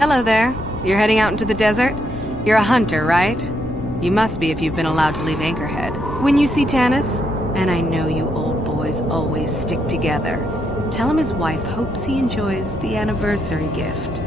Hello there. You're heading out into the desert? You're a hunter, right? You must be if you've been allowed to leave Anchorhead. When you see Tanis, and I know you old boys always stick together, tell him his wife hopes he enjoys the anniversary gift.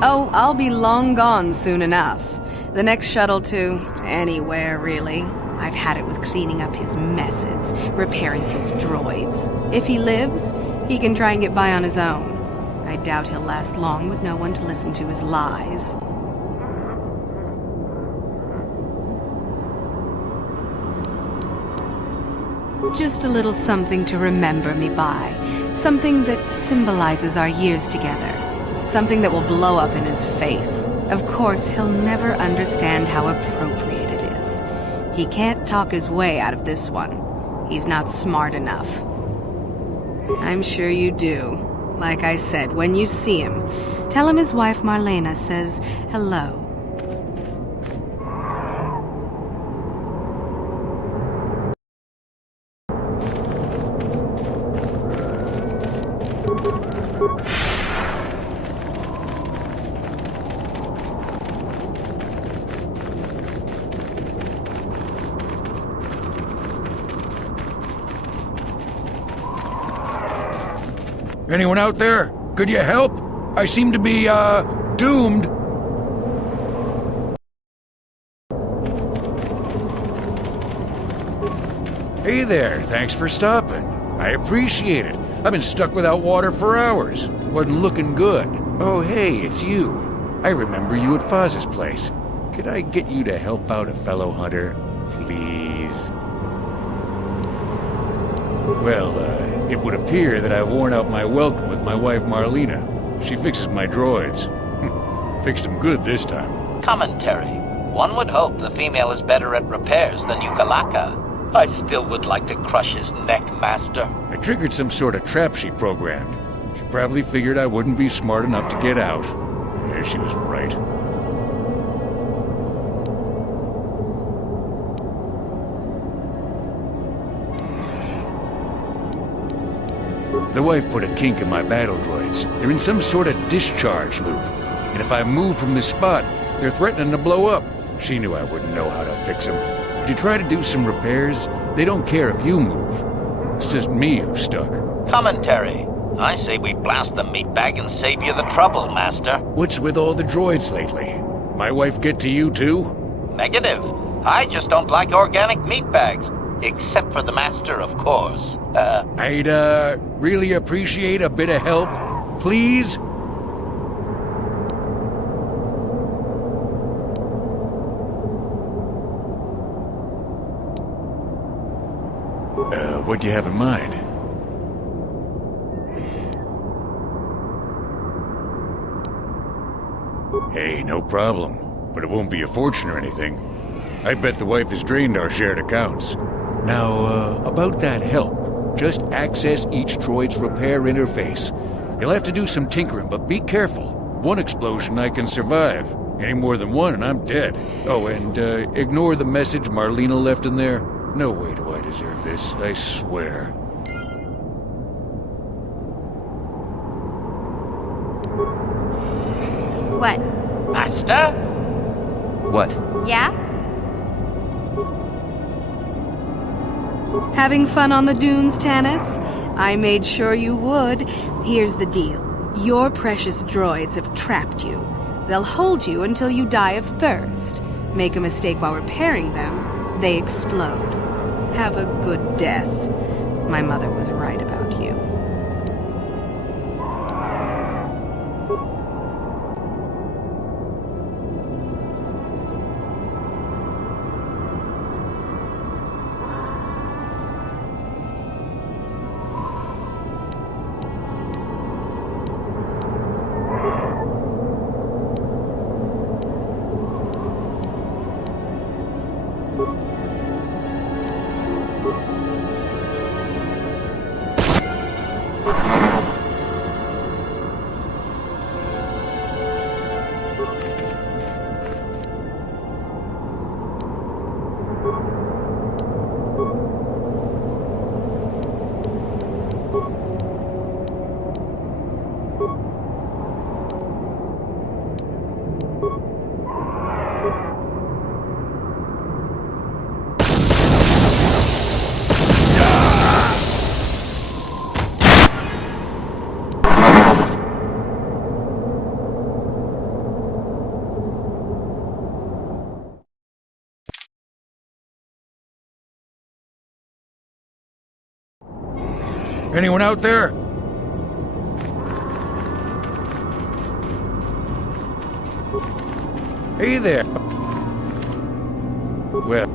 Oh, I'll be long gone soon enough. The next shuttle to anywhere, really. I've had it with cleaning up his messes, repairing his droids. If he lives, he can try and get by on his own. I doubt he'll last long with no one to listen to his lies. Just a little something to remember me by. Something that symbolizes our years together. Something that will blow up in his face. Of course, he'll never understand how appropriate it is. He can't talk his way out of this one. He's not smart enough. I'm sure you do. Like I said, when you see him, tell him his wife Marlena says hello. Anyone out there? Could you help? I seem to be, doomed. Hey there, thanks for stopping. I appreciate it. I've been stuck without water for hours. Wasn't looking good. Oh, hey, it's you. I remember you at Foz's place. Could I get you to help out a fellow hunter? Please? Well, it would appear that I've worn out my welcome with my wife Marlena. She fixes my droids. Fixed them good this time. Commentary. One would hope the female is better at repairs than Yukalaka. I still would like to crush his neck, Master. I triggered some sort of trap she programmed. She probably figured I wouldn't be smart enough to get out. Yeah, she was right. The wife put a kink in my battle droids. They're in some sort of discharge loop. And if I move from this spot, they're threatening to blow up. She knew I wouldn't know how to fix them. Would you try to do some repairs? They don't care if you move. It's just me who's stuck. Commentary. I say we blast the meatbag and save you the trouble, Master. What's with all the droids lately? My wife get to you too? Negative. I just don't like organic meatbags. Except for the Master, of course. I'd, really appreciate a bit of help. Please? What do you have in mind? Hey, no problem. But it won't be a fortune or anything. I bet the wife has drained our shared accounts. Now, about that help, just access each droid's repair interface. You'll have to do some tinkering, but be careful. One explosion I can survive. Any more than one and I'm dead. Oh, and ignore the message Marlena left in there. No way do I deserve this, I swear. What? Master? What? Yeah? Having fun on the dunes, Tanis? I made sure you would. Here's the deal. Your precious droids have trapped you. They'll hold you until you die of thirst. Make a mistake while repairing them, they explode. Have a good death. My mother was right about you. Anyone out there? Hey there. Well...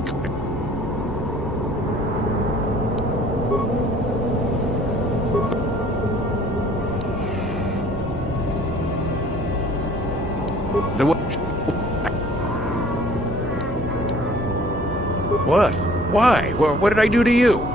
The what? Why? What did I do to you?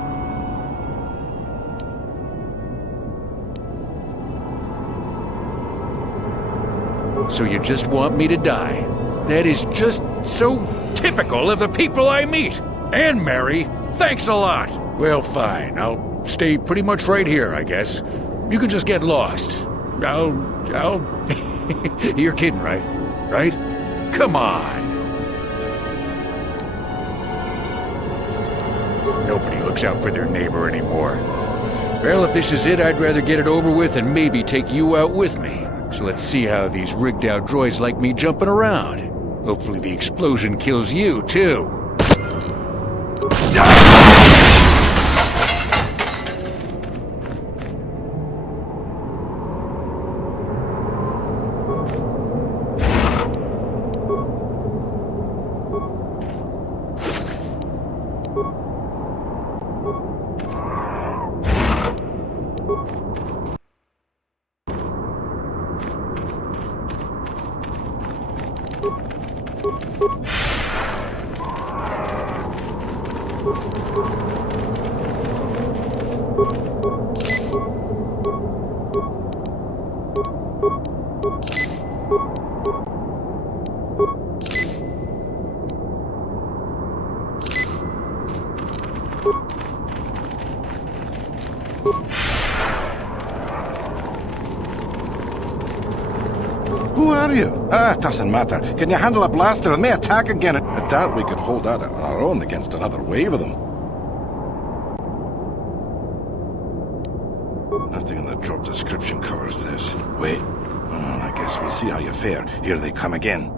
So you just want me to die? That is just so typical of the people I meet. And marry. Thanks a lot. Well, fine. I'll stay pretty much right here, I guess. You can just get lost. I'll... You're kidding, right? Right? Come on. Nobody looks out for their neighbor anymore. Well, if this is it, I'd rather get it over with and maybe take you out with me. So let's see how these rigged-out droids like me jumping around. Hopefully the explosion kills you, too. Who are you? It doesn't matter. Can you handle a blaster and may attack again? I doubt we could hold out on our own against another wave of them. Nothing in the job description covers this. Wait. Well, I guess we'll see how you fare. Here they come again.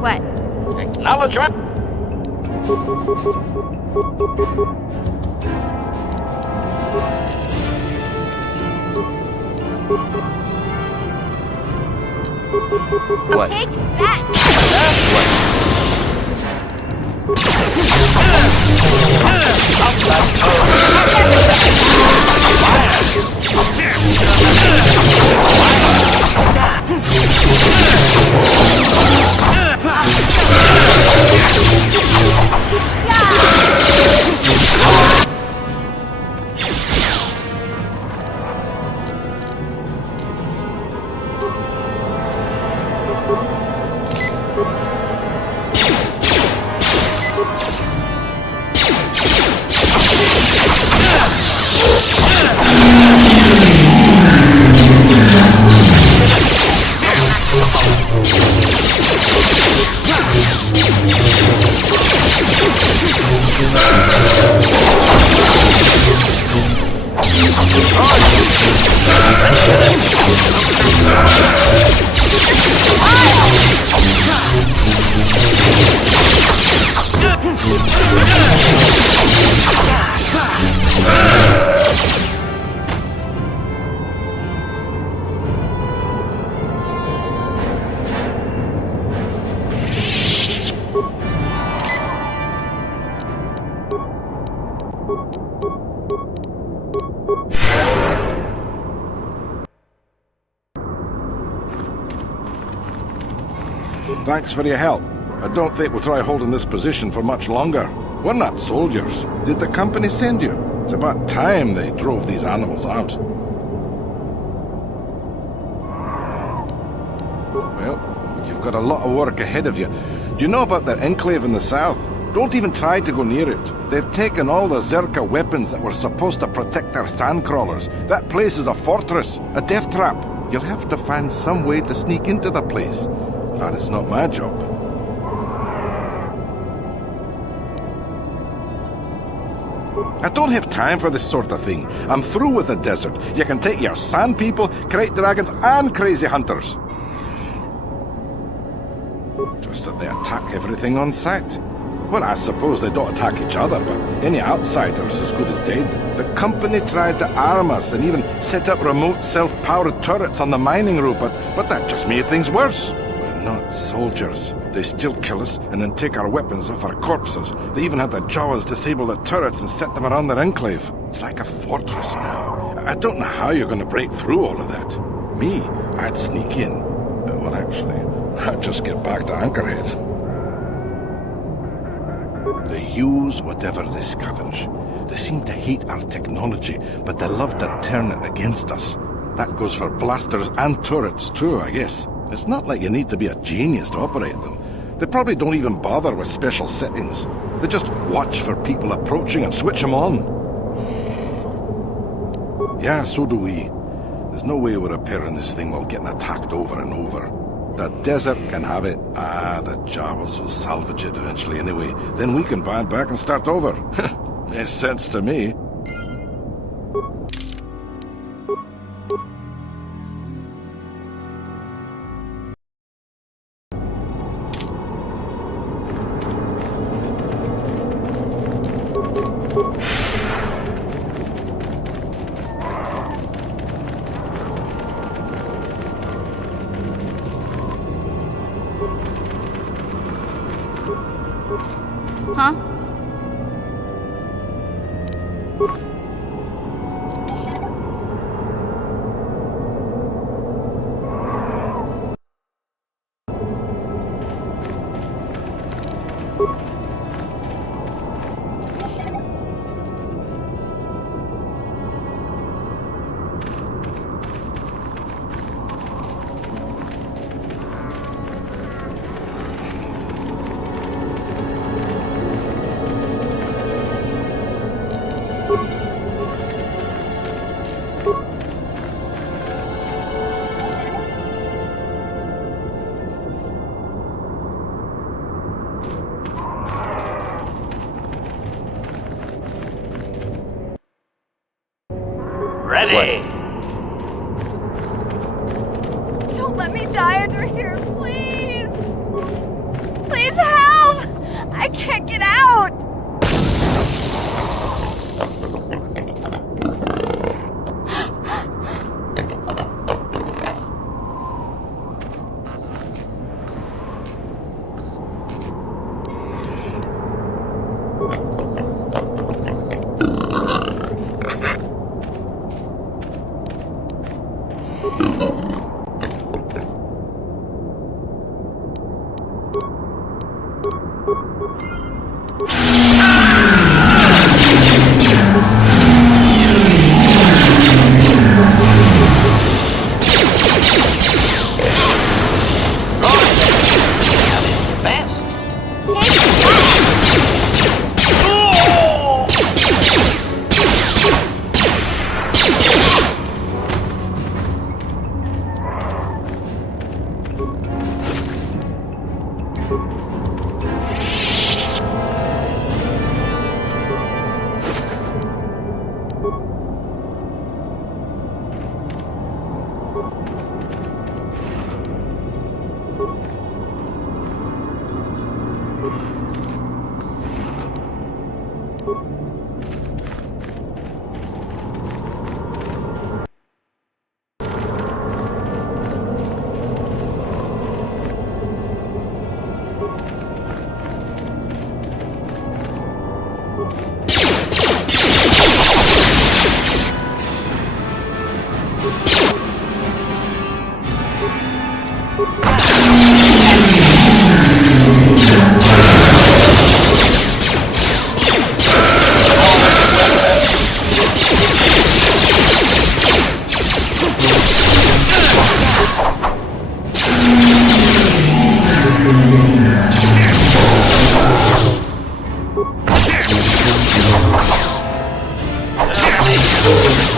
What? Acknowledgement. What? Take that! Thanks for your help. I don't think we'll try holding this position for much longer. We're not soldiers. Did the company send you? It's about time they drove these animals out. Well, you've got a lot of work ahead of you. Do you know about their enclave in the south? Don't even try to go near it. They've taken all the Zerka weapons that were supposed to protect our sandcrawlers. That place is a fortress, a death trap. You'll have to find some way to sneak into the place. That is not my job. I don't have time for this sort of thing. I'm through with the desert. You can take your sand people, crate dragons, and crazy hunters. Just that they attack everything on sight. Well, I suppose they don't attack each other, but any outsider's as good as dead. The company tried to arm us and even set up remote self-powered turrets on the mining route, but that just made things worse. We're not soldiers. They still kill us and then take our weapons off our corpses. They even had the Jawas disable the turrets and set them around their enclave. It's like a fortress now. I don't know how you're going to break through all of that. Me, I'd sneak in. Well, actually, I'd just get back to Anchorhead. They use whatever they scavenge. They seem to hate our technology, but they love to turn it against us. That goes for blasters and turrets too, I guess. It's not like you need to be a genius to operate them. They probably don't even bother with special settings. They just watch for people approaching and switch them on. Yeah, so do we. There's no way we're repairing this thing while getting attacked over and over. The desert can have it. The Jawas will salvage it eventually anyway. Then we can buy it back and start over. Makes sense to me. Huh? Ready! Don't let me die under here, please! Please help! I can't get out!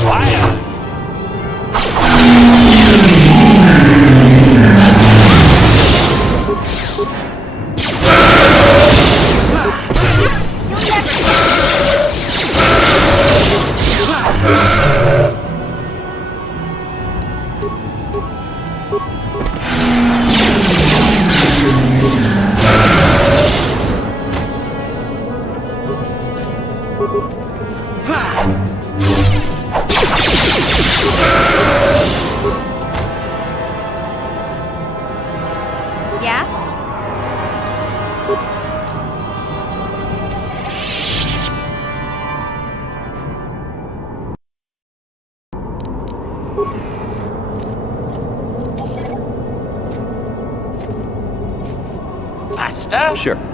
Fire! Yeah? Master? Sure.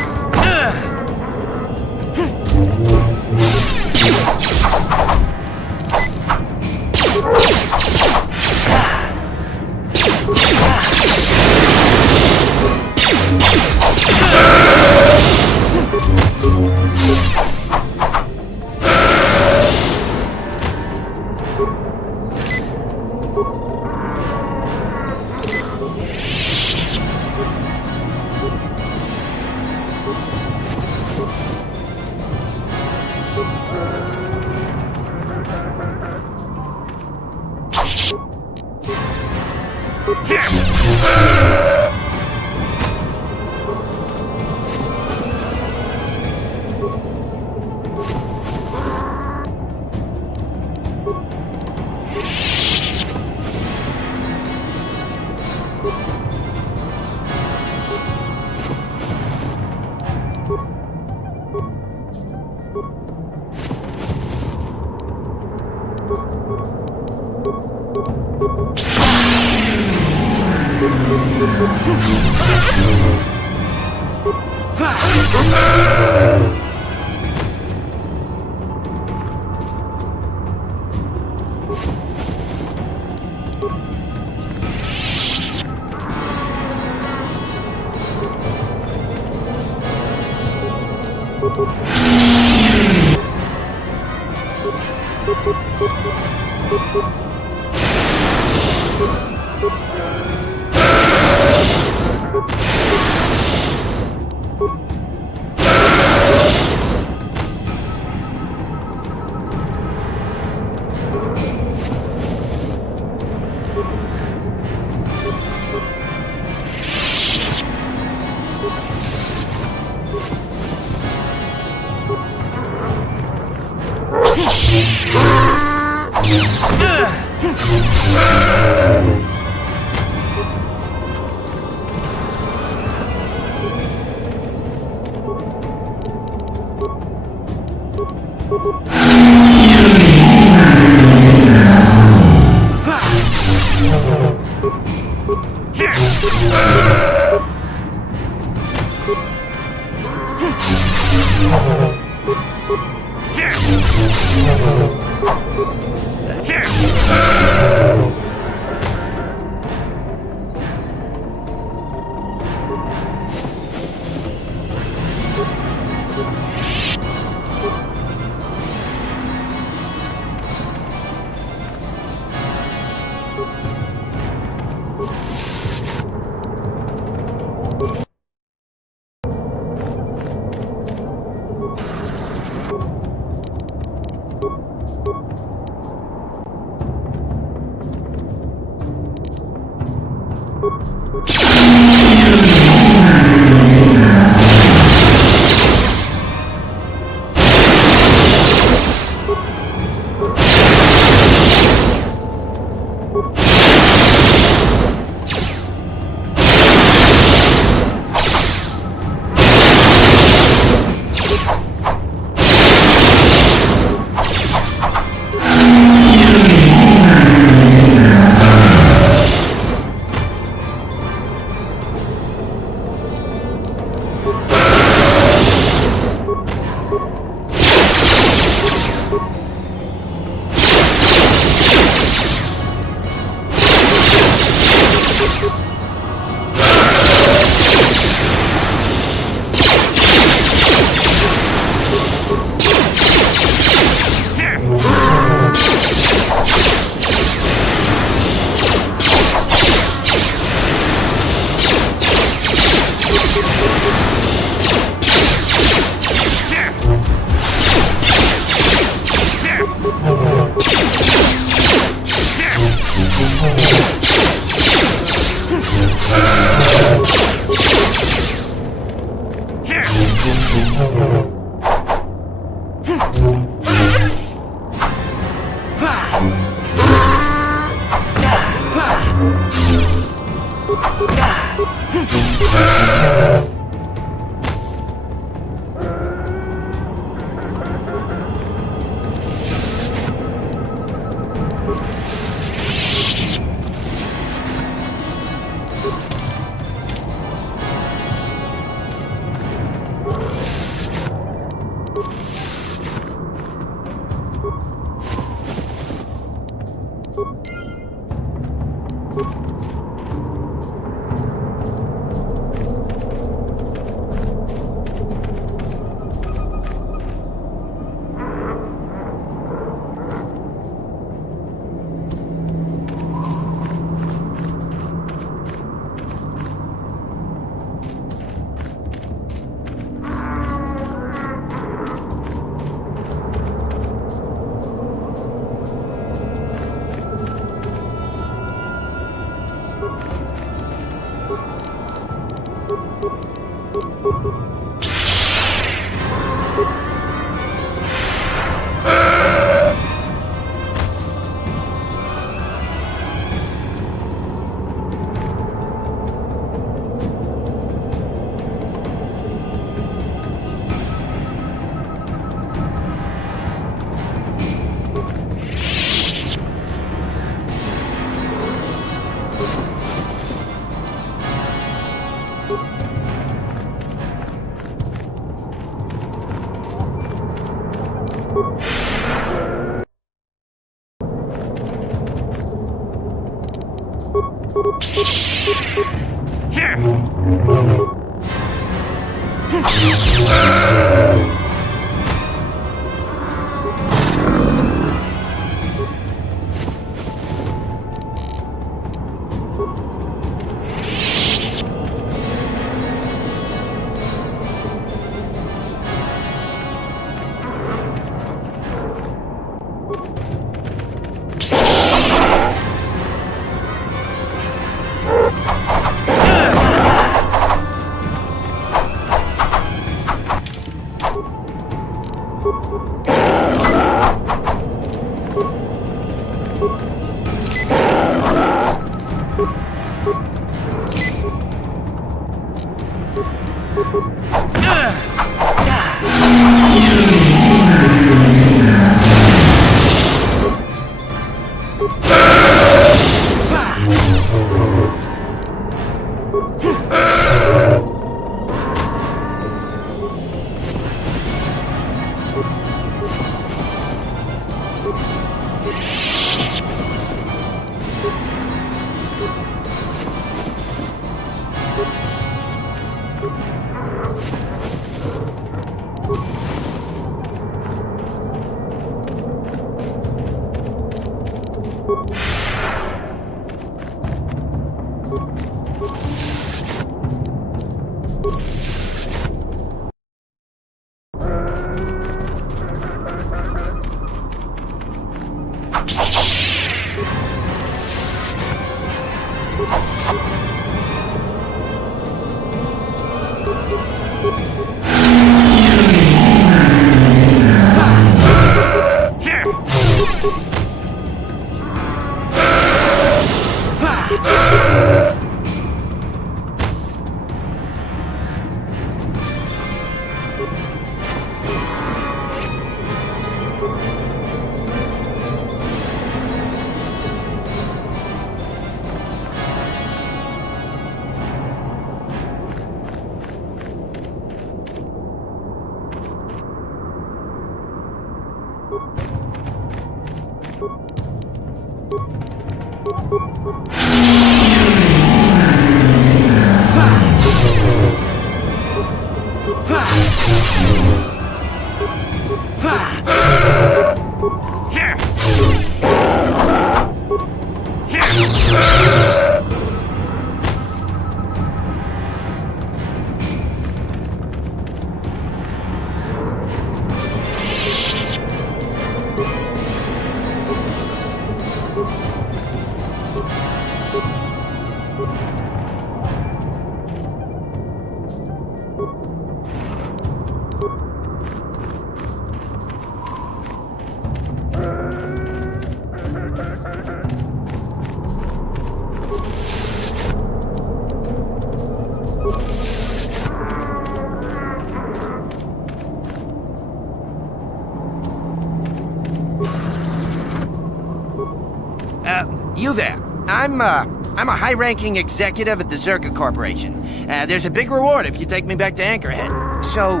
You there. I'm a high-ranking executive at the Zerka Corporation. There's a big reward if you take me back to Anchorhead. So,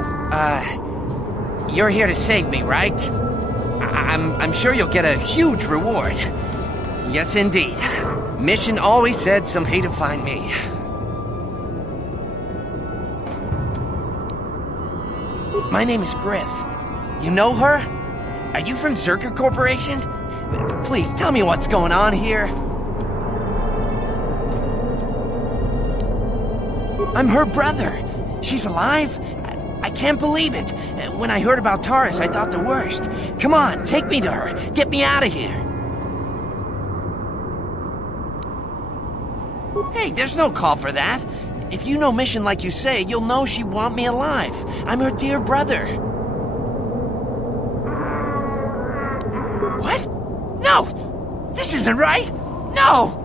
you're here to save me, right? I'm sure you'll get a huge reward. Yes, indeed. Mission always said some pay to find me. My name is Griff. You know her? Are you from Zerka Corporation? Please, tell me what's going on here. I'm her brother. She's alive? I can't believe it. When I heard about Taurus, I thought the worst. Come on, take me to her. Get me out of here. Hey, there's no call for that. If you know Mission like you say, you'll know she want me alive. I'm her dear brother. What? No! This isn't right! No!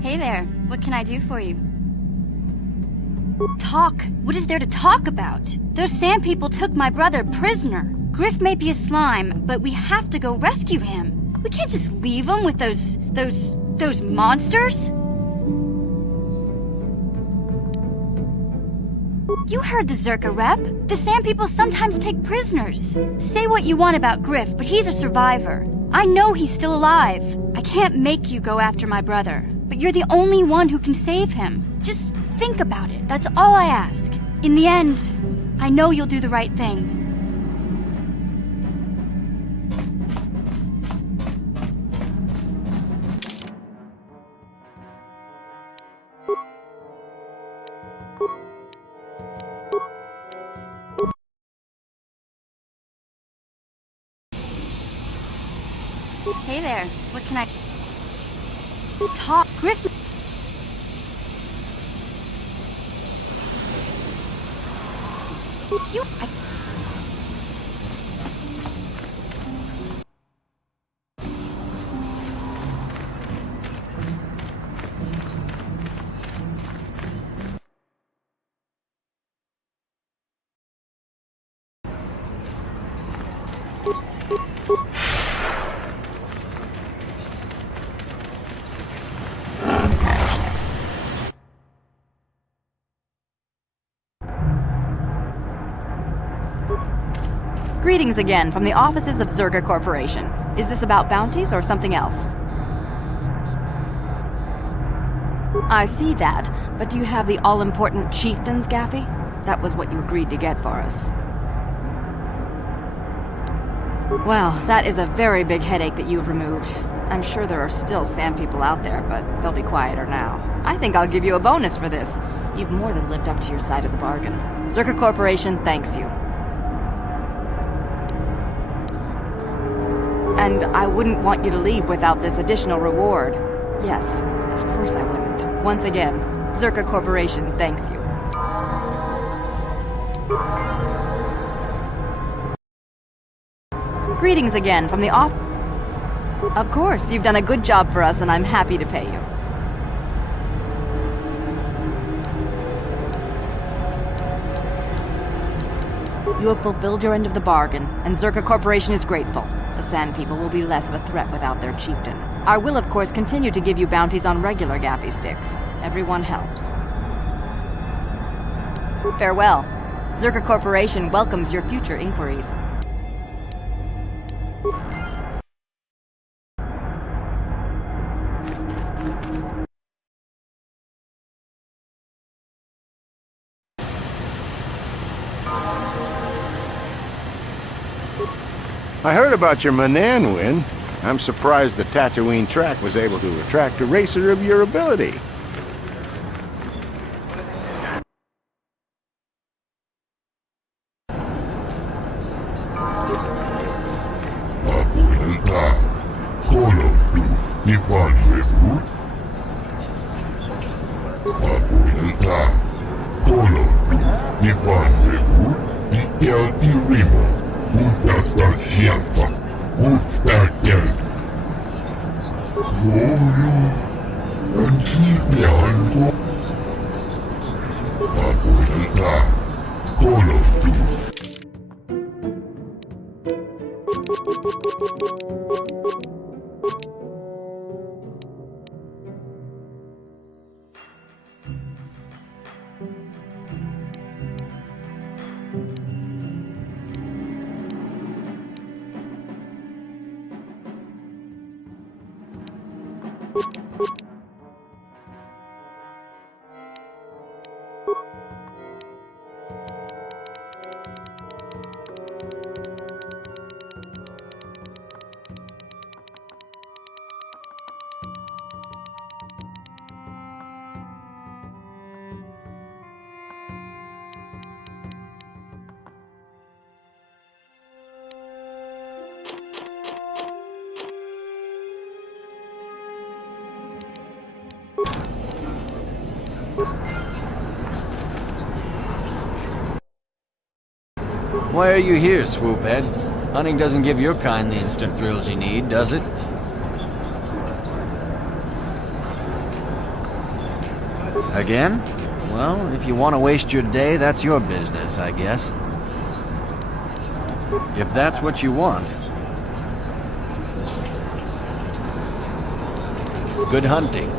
Hey there, what can I do for you? Talk! What is there to talk about? Those sand people took my brother prisoner. Griff may be a slime, but we have to go rescue him. We can't just leave him with those monsters? You heard the Zerka rep. The sand people sometimes take prisoners. Say what you want about Griff, but he's a survivor. I know he's still alive. I can't make you go after my brother, but you're the only one who can save him. Just think about it. That's all I ask. In the end, I know you'll do the right thing. Hey there, what can I... Talk, Griff... Greetings again from the offices of Zerga Corporation. Is this about bounties or something else? I see that, but do you have the all-important chieftains, Gaffy? That was what you agreed to get for us. Well, that is a very big headache that you've removed. I'm sure there are still sand people out there, but they'll be quieter now. I think I'll give you a bonus for this. You've more than lived up to your side of the bargain. Zerga Corporation thanks you. And I wouldn't want you to leave without this additional reward. Yes, of course I wouldn't. Once again, Zerga Corporation thanks you. Greetings again from the off... Of course, you've done a good job for us and I'm happy to pay you. You have fulfilled your end of the bargain, and Zerga Corporation is grateful. The Sand People will be less of a threat without their chieftain. I will, of course, continue to give you bounties on regular Gaffy sticks. Everyone helps. Farewell. Zerga Corporation welcomes your future inquiries. I heard about your Manan win. I'm surprised the Tatooine track was able to attract a racer of your ability. Why are you here, Swoophead? Hunting doesn't give your kind the instant thrills you need, does it? Again? Well, if you want to waste your day, that's your business, I guess. If that's what you want. Good hunting.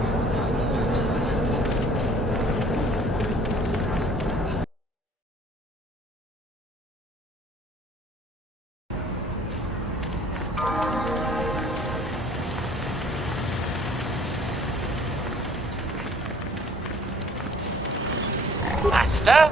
Master?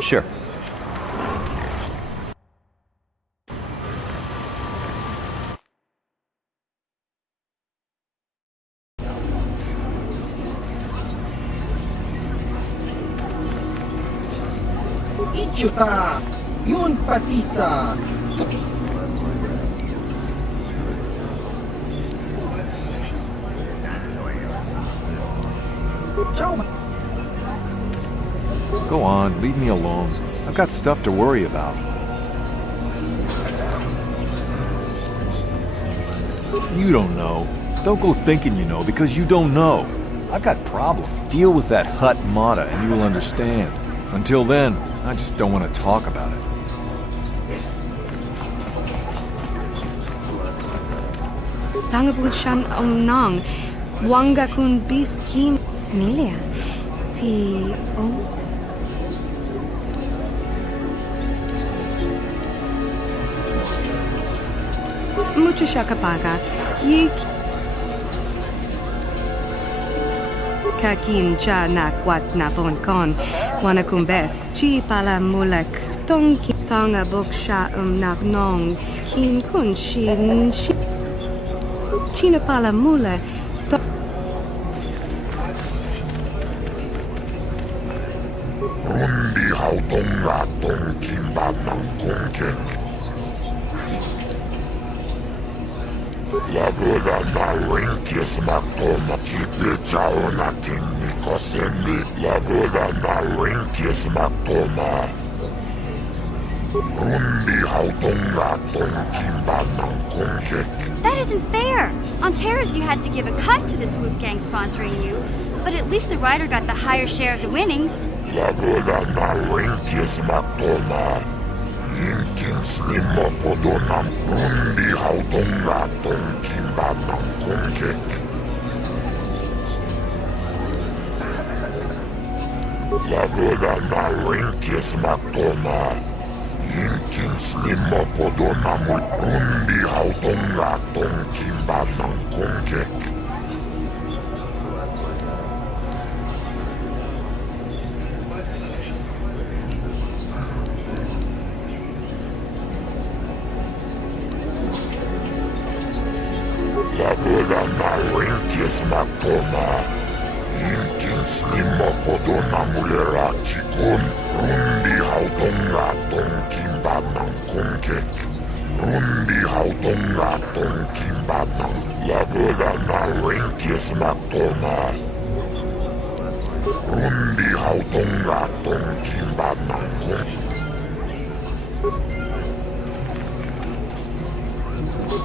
Sure. Ichuta! Yun patisa! Go on, leave me alone. I've got stuff to worry about. You don't know. Don't go thinking you know, because you don't know. I've got problems. Deal with that Hut Mata and you will understand. Until then, I just don't want to talk about it. Tangabud shan onang, wanga kun beast kin smilia, ti o. Mucho shakapaga, yik kakin cha na kwat na pon kon, wanakumbes, chi pala mulak, tong tonga boksha nak nong, kin kun shin China pala mula. Rundi hautonga tonkin batman konken. Lagoda na rinkis makoma kite chaona kinni kosendi. Lagoda na rinkis makoma. That isn't fair! On Terrace you had to give a cut to the Swoop Gang sponsoring you, but at least the rider got the higher share of the winnings.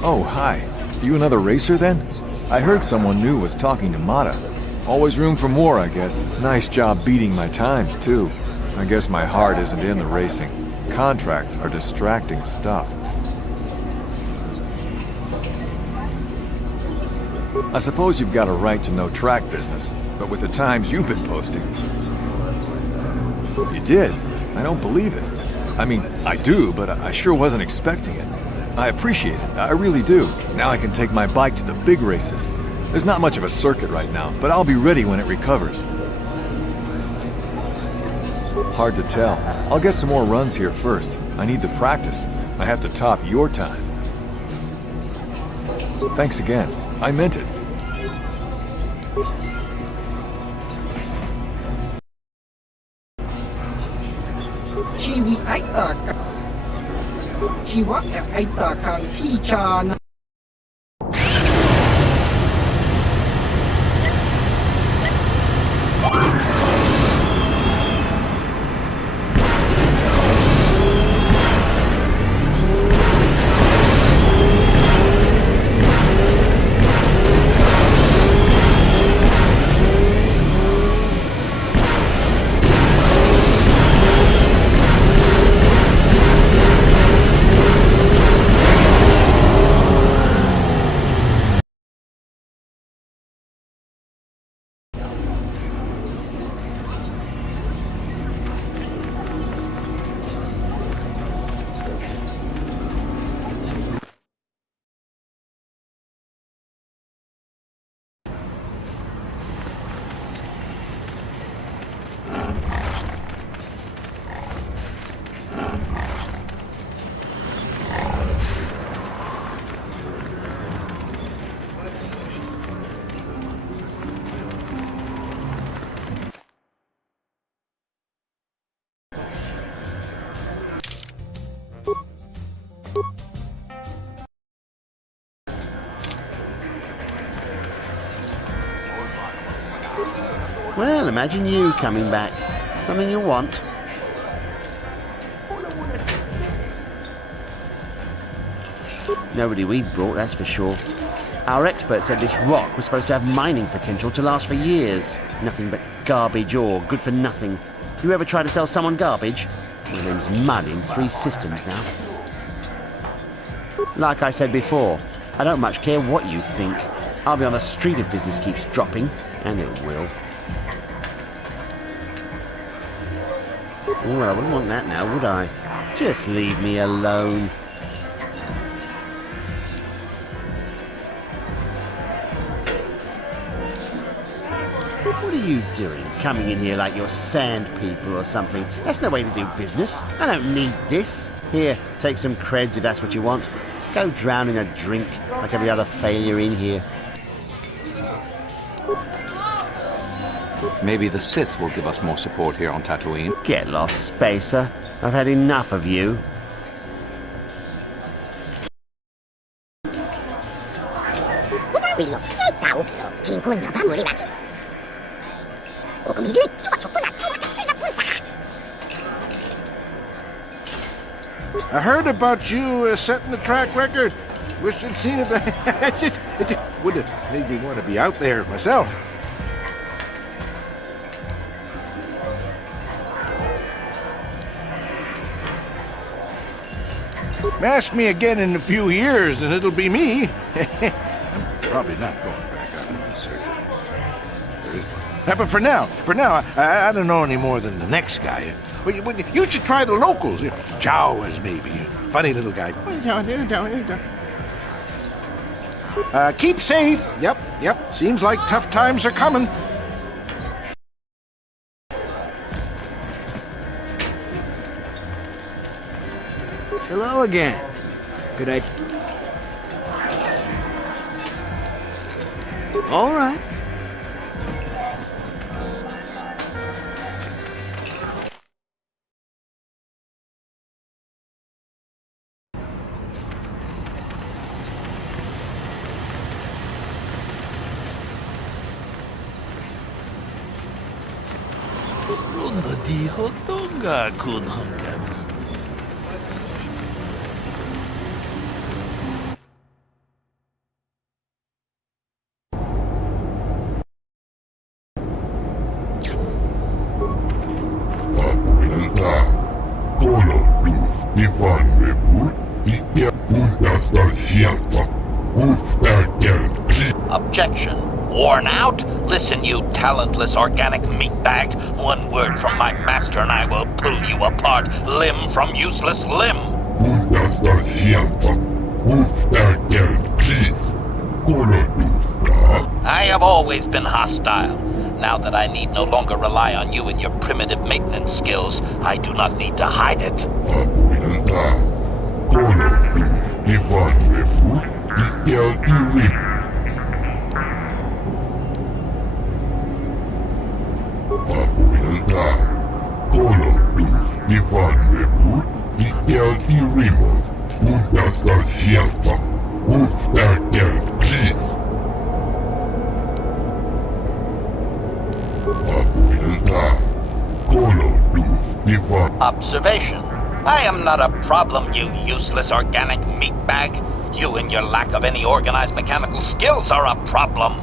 Oh, hi. You another racer then? I heard someone new was talking to Mata. Always room for more, I guess. Nice job beating my times, too. I guess my heart isn't in the racing. Contracts are distracting stuff. I suppose you've got a right to know track business, but with the times you've been posting... You did? I don't believe it. I mean, I do, but I sure wasn't expecting it. I appreciate it, I really do. Now I can take my bike to the big races. There's not much of a circuit right now, but I'll be ready when it recovers. Hard to tell. I'll get some more runs here first. I need the practice. I have to top your time. Thanks again. I meant it. Well, imagine you coming back. Something you want. Nobody we've brought, that's for sure. Our expert said this rock was supposed to have mining potential to last for years. Nothing but garbage ore, good for nothing. You ever try to sell someone garbage? My name's mud in 3 systems now. Like I said before, I don't much care what you think. I'll be on the street if business keeps dropping, and it will. Well, I wouldn't want that now, would I? Just leave me alone. What are you doing, coming in here like you're sand people or something? That's no way to do business. I don't need this. Here, take some creds if that's what you want. Go drown in a drink like every other failure in here. Maybe the Sith will give us more support here on Tatooine. Get lost, Spacer. I've had enough of you. I heard about you setting the track record. Wish I'd seen it. it just would have made me want to be out there myself. Ask me again in a few years and it'll be me. I'm probably not going back out on the circuit. But for now, I don't know any more than the next guy. You should try the locals. Jawas, maybe. Funny little guy. Keep safe. Yep. Seems like tough times are coming. Hello again. Could I... All right. ronda di hotonga kun hangami. Objection. Worn out? Listen, you talentless organic meatbag. One word from my master and I will pull you apart, limb from useless limb. I have always been hostile. Now that I need no longer rely on you and your primitive maintenance skills, I do not need to hide it. Observation. I am not a problem, you useless organic meatbag. You and your lack of any organized mechanical skills are a problem.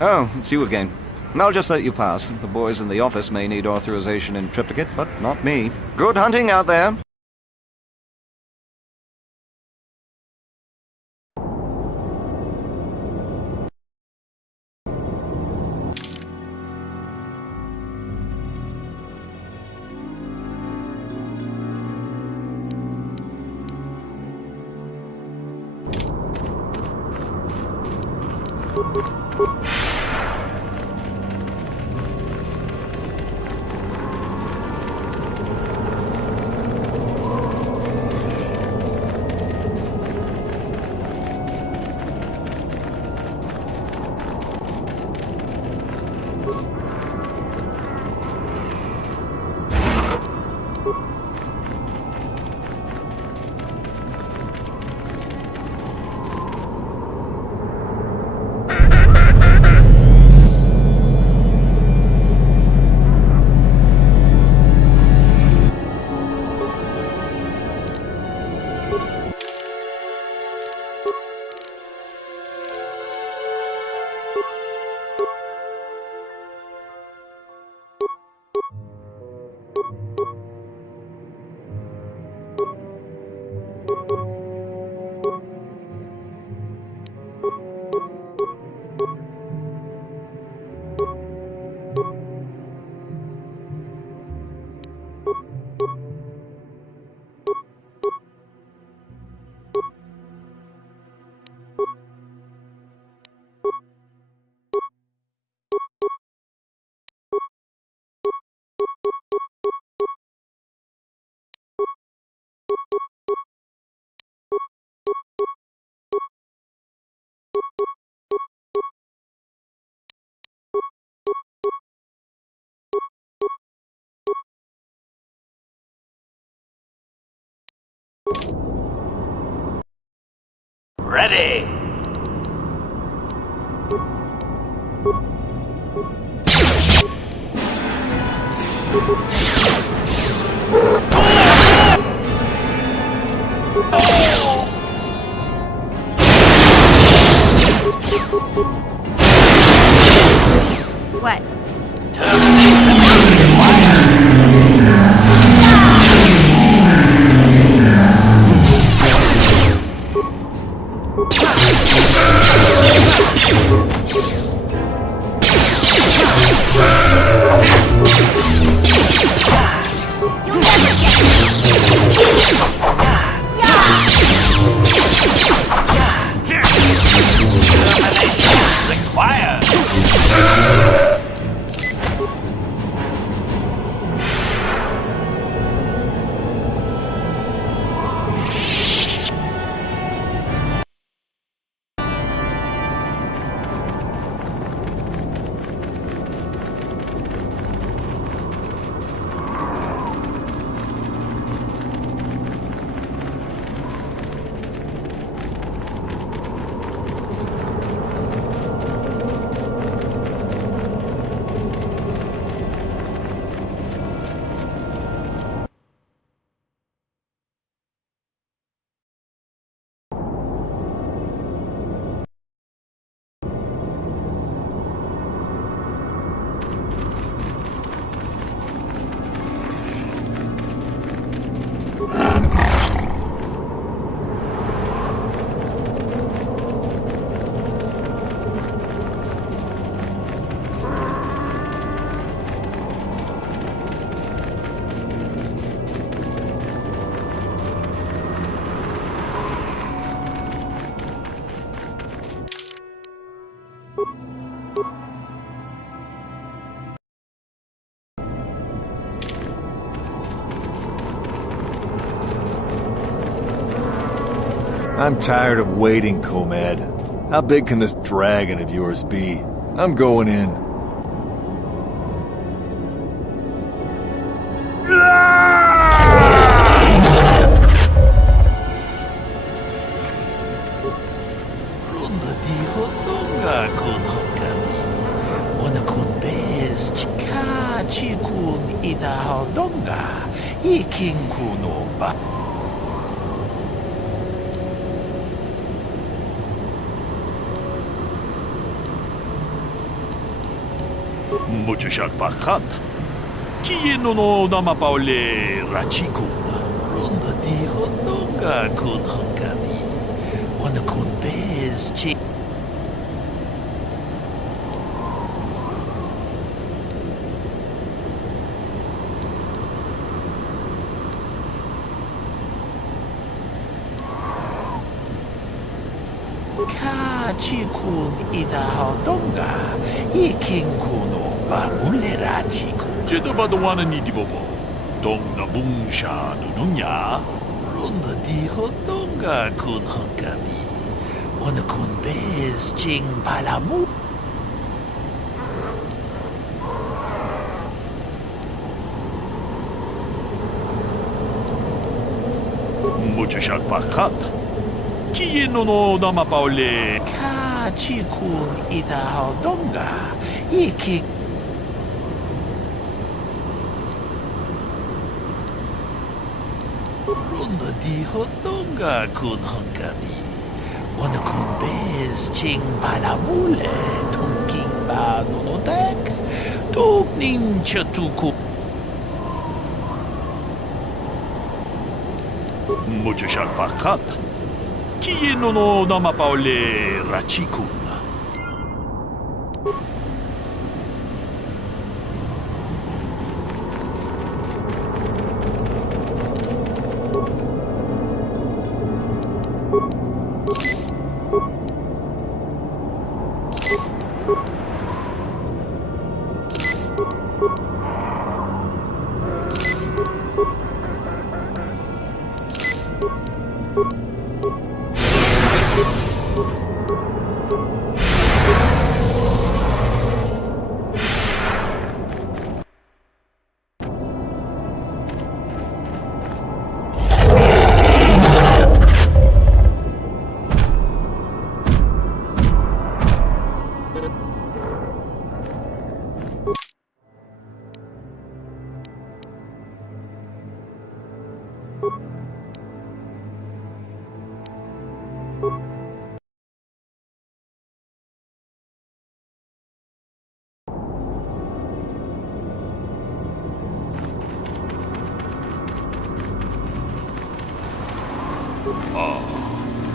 Oh, it's you again. I'll just let you pass. The boys in the office may need authorization and triplicate, but not me. Good hunting out there. Ready! What? I'm tired of waiting, Comad. How big can this dragon of yours be? I'm going in. ronda di hotonga kun hankami. Wana kun bez chikachi kun ida hodonga. Ikin kuno ba. Mucho shak bakat. Kieno no namapaole rachikun. Ronda di hotonga kun hankami. Wana kun bez chi. Kachi kun ida hodonga. Ikin kuno ba mulerachi kun. Jedo badawana ni di bobo. Dong na bungsha nununya. Ronda di hotonga kun hankami. Wana kun bez ching palamu. Mucho shak bakat. Kieno no namapaole. Kachi kun ida hodonga. Iki. Ronda di hotonga kun hankami. Wana kun bez ching palamule. Tunking ba nonodek. Tuk nin chatuku. Mucho shak bakat. Kieno no namapaole rachikun.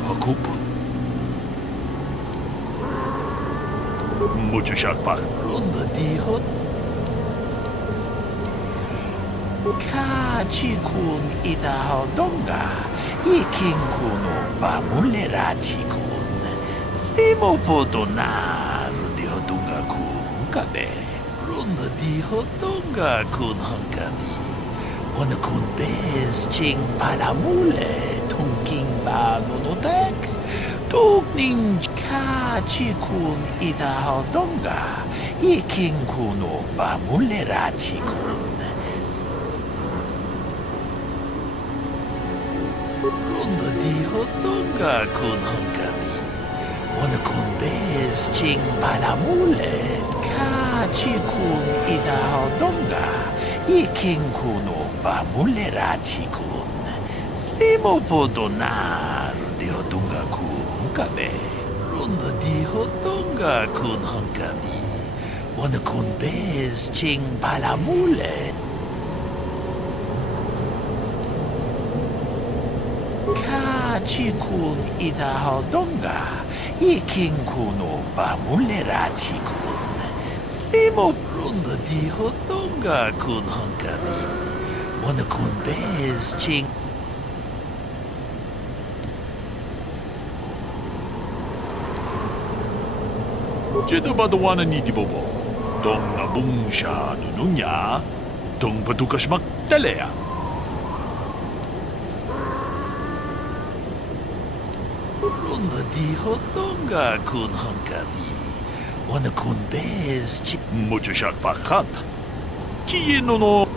Hakupon. Mucho shak bak. Ronda di hot. Kachi kun ida hodonga. Ikin kuno ba mulerachi kun. Slimo podonar di hodonga kun kabe. Ronda di hodonga kun hankami. Wana kun bez ching palamule. Tunking ba nonodek. Tuk nin kachi kun ida hodonga. Ikin kuno ba mulerachi kun. Ronda di hodonga kun hankami. Wana kun bez ching palamule. Kachi kun ida hodonga. Ikin kuno ba mulerachi kun. Slimo podonar di hodonga kun kabe. Ronda di hodonga kun hankami. Wana kun bez ching palamule. Kachi kun ida hodonga. Ikin kuno ba mulerachi kun. Slimo ronda di hodonga kun hankami. Wana kun bez ching. Jedo badawana ni di bobo. Dong na bungsha nununya. Dong patukas magtalea. Ronda di hodonga kun hankami. Wana kun bez chi. Mucho shak bakat. Kieno no.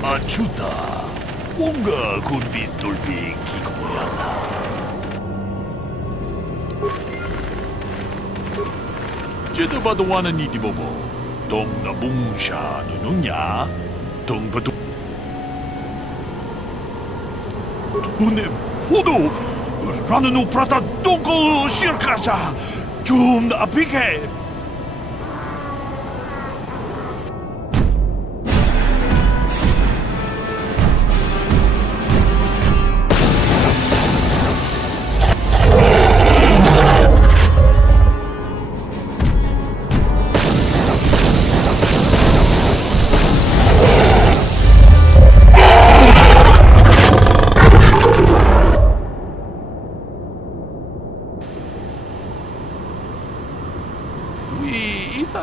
아추다. 뭔가 굿비스돌비 기고야나. 제도 봐도 와는 이디보보. 동나 뭉샤 누누냐? 동부도 돈에 포도 라는 우프라타 동고 시르카샤 좀 나비게.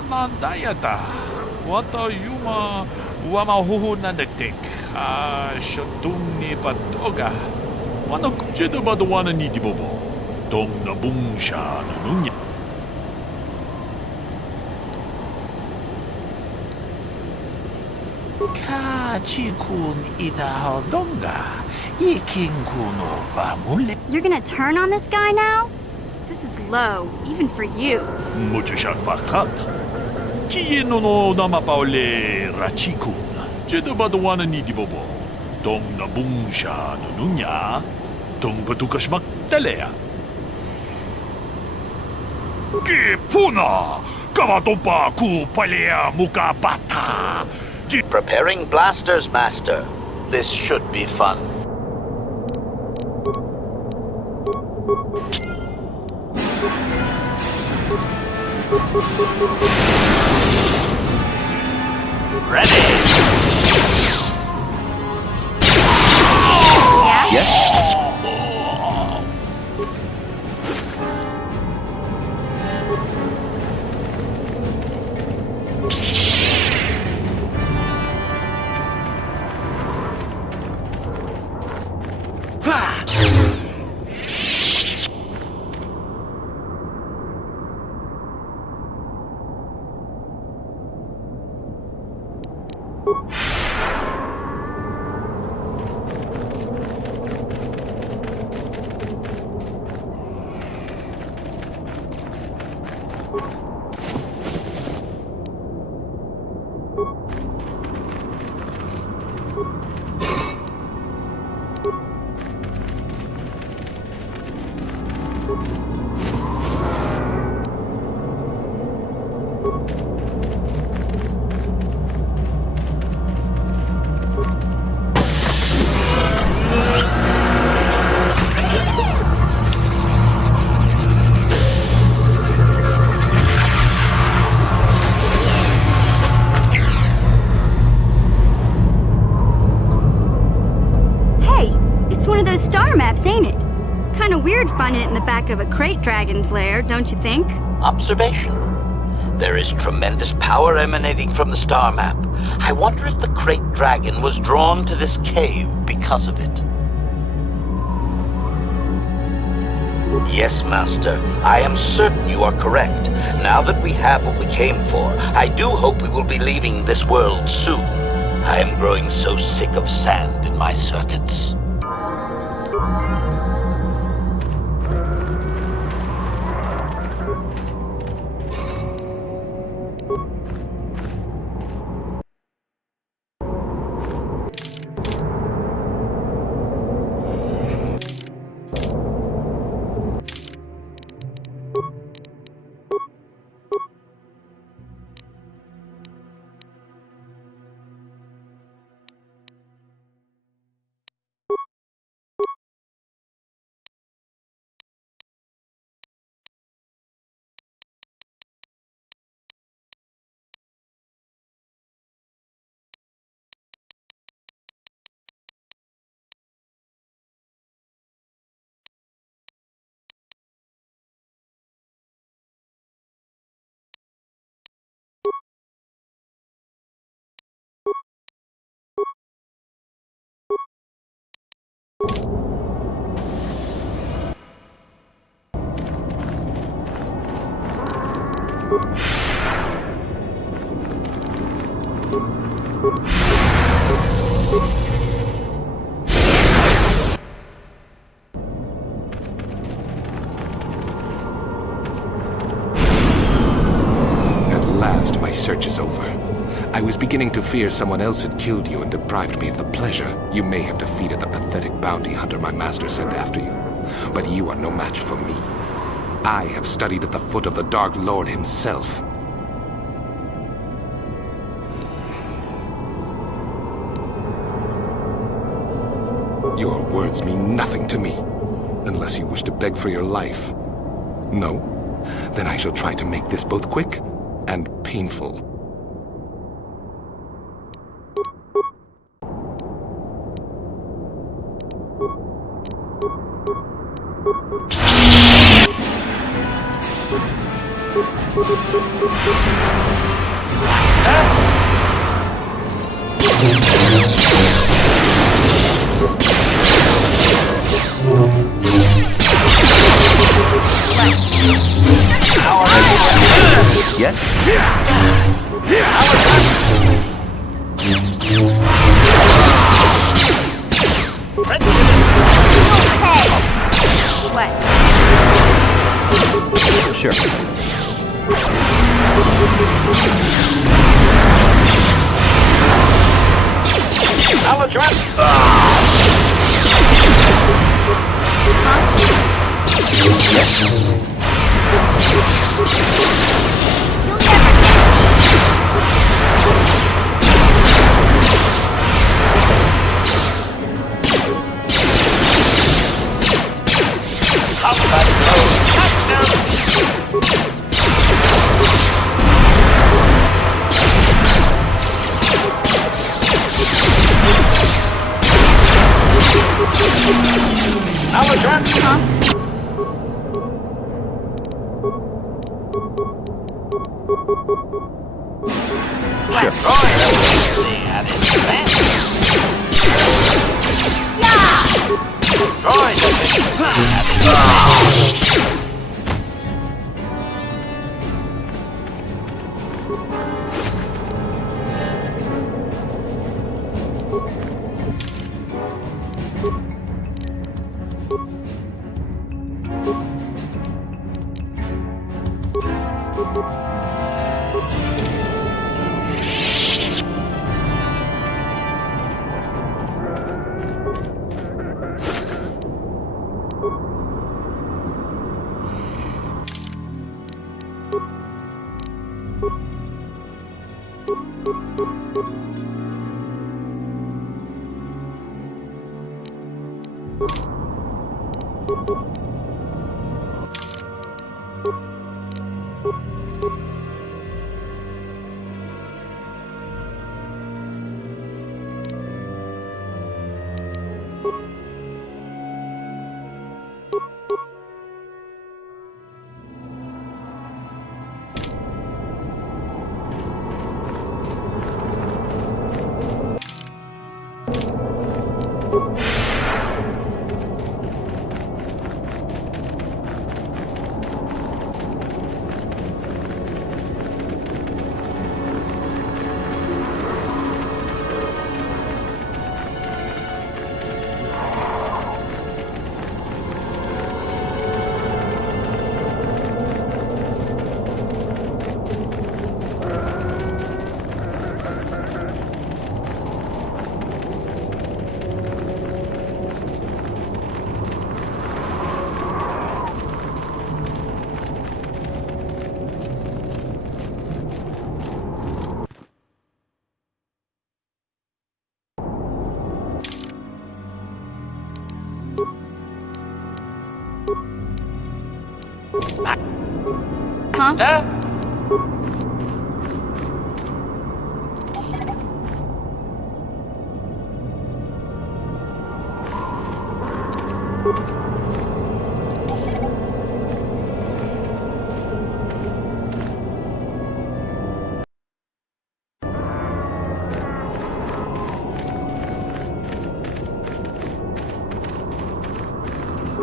Nandayata. Wata yuma wamahuhu nandektek. Shotumni patoga. Wano kjedo badwana ni dibobo. Dong na bungsha nununya. Kachikun idahaldonga. Yikinkuno bamule. You're gonna turn on this guy now? This is low, even for you. Muchashak bakat. Kieno no namapaole rachikun. Jedo badwana ni dibobo. Dong na bungsha nununya. Dong patukas magtalea. Kipuna! Kamatompa ku palea muka bata! Preparing blasters, Master. This should be fun. Ready? Yeah? Yes? Ain't it? Kinda weird finding it in the back of a crate dragon's lair, don't you think? Observation. There is tremendous power emanating from the star map. I wonder if the crate dragon was drawn to this cave because of it. Yes, Master. I am certain you are correct. Now that we have what we came for, I do hope we will be leaving this world soon. I am growing so sick of sand in my circuits. Search is over. I was beginning to fear someone else had killed you and deprived me of the pleasure you may have defeated the pathetic bounty hunter my master sent after you. But you are no match for me. I have studied at the foot of the Dark Lord himself. Your words mean nothing to me, unless you wish to beg for your life. No? Then I shall try to make this both quick and painful. Yes? Sure. Huh?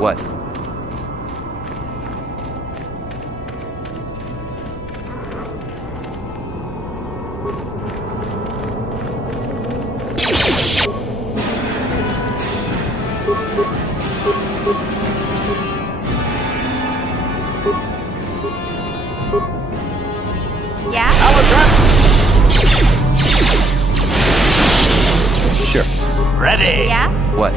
What? Yeah? Sure. Ready. Yeah? What?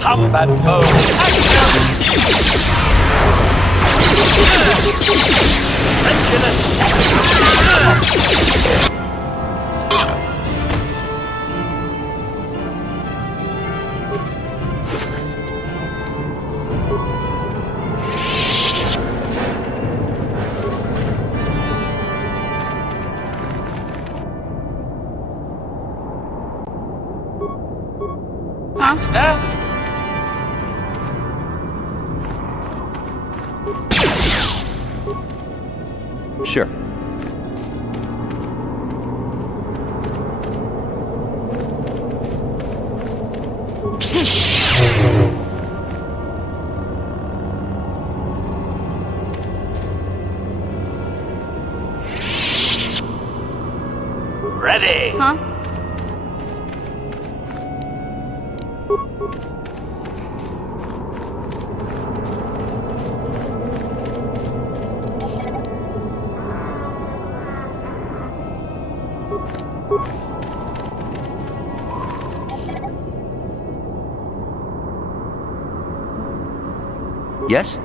Combat mode. Sure. Ready. Huh? Yes?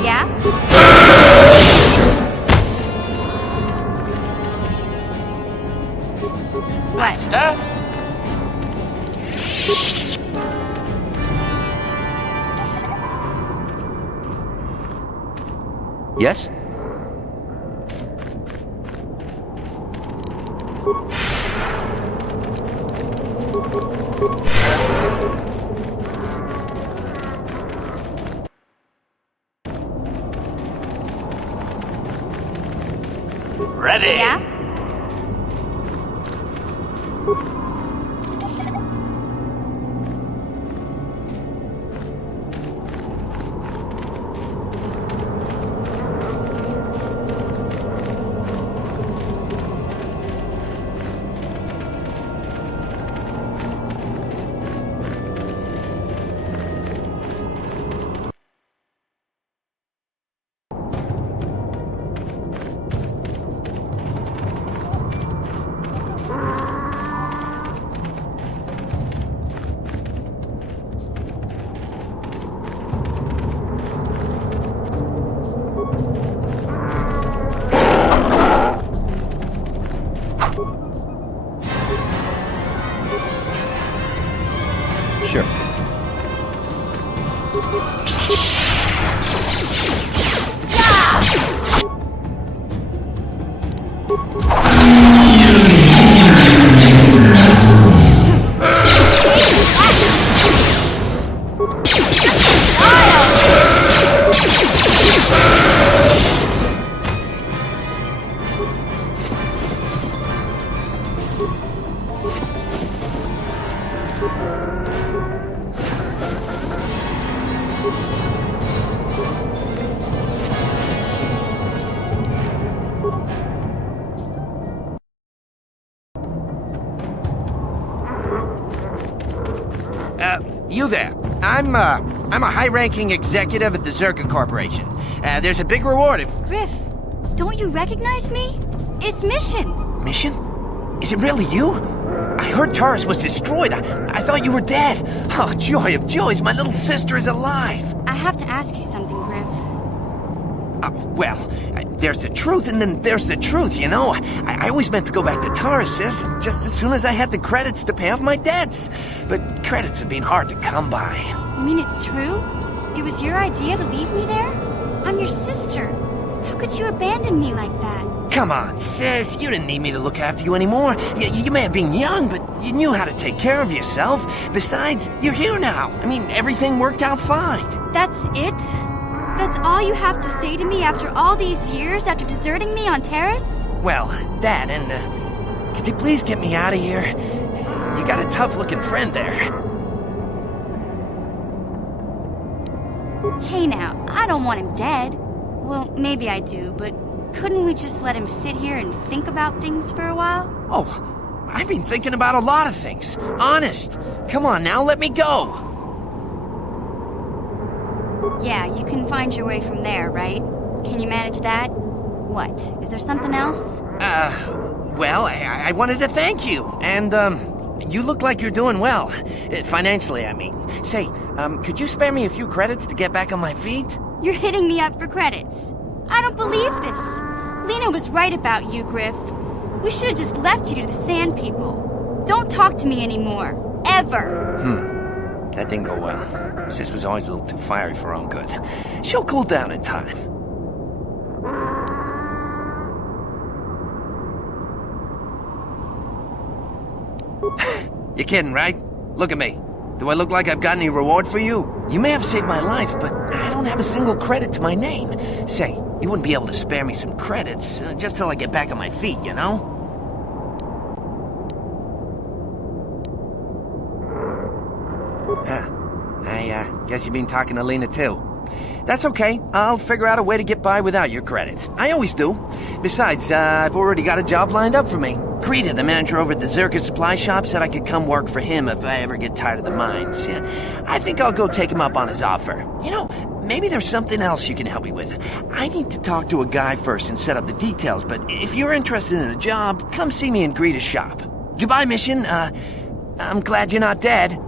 Yeah? What? Yes? Ready? Yeah? Sure. You there. I'm a high-ranking executive at the Zerka Corporation. There's a big reward if... Griff, don't you recognize me? It's Mission. Mission? Is it really you? I heard Taurus was destroyed. I thought you were dead. Oh, joy of joys, my little sister is alive. I have to ask you something, Griff. There's the truth and then there's the truth, you know? I always meant to go back to Taurus, sis, just as soon as I had the credits to pay off my debts. But credits have been hard to come by. You mean it's true? It was your idea to leave me there? I'm your sister. How could you abandon me like that? Come on, sis, you didn't need me to look after you anymore. You may have been young, but you knew how to take care of yourself. Besides, you're here now. I mean, everything worked out fine. That's it? That's all you have to say to me after all these years, after deserting me on Terrace? Well, that and, could you please get me out of here? You got a tough-looking friend there. Hey now, I don't want him dead. Well, maybe I do, but couldn't we just let him sit here and think about things for a while? Oh, I've been thinking about a lot of things. Honest. Come on now, let me go. Yeah, you can find your way from there, right? Can you manage that? What? Is there something else? Well, I wanted to thank you, and, you look like you're doing well. Financially, I mean. Say, could you spare me a few credits to get back on my feet? You're hitting me up for credits. I don't believe this. Lena was right about you, Griff. We should have just left you to the Sand People. Don't talk to me anymore. Ever. That didn't go well. Sis was always a little too fiery for her own good. She'll cool down in time. You're kidding, right? Look at me. Do I look like I've got any reward for you? You may have saved my life, but I don't have a single credit to my name. Say, you wouldn't be able to spare me some credits, just till I get back on my feet, you know? I guess you've been talking to Lena too. That's okay. I'll figure out a way to get by without your credits. I always do. Besides, I've already got a job lined up for me. Krita, the manager over at the Zerka supply shop, said I could come work for him if I ever get tired of the mines. Yeah, I think I'll go take him up on his offer. You know, maybe there's something else you can help me with. I need to talk to a guy first and set up the details, but if you're interested in a job, come see me in Krita's shop. Goodbye, Mission. I'm glad you're not dead.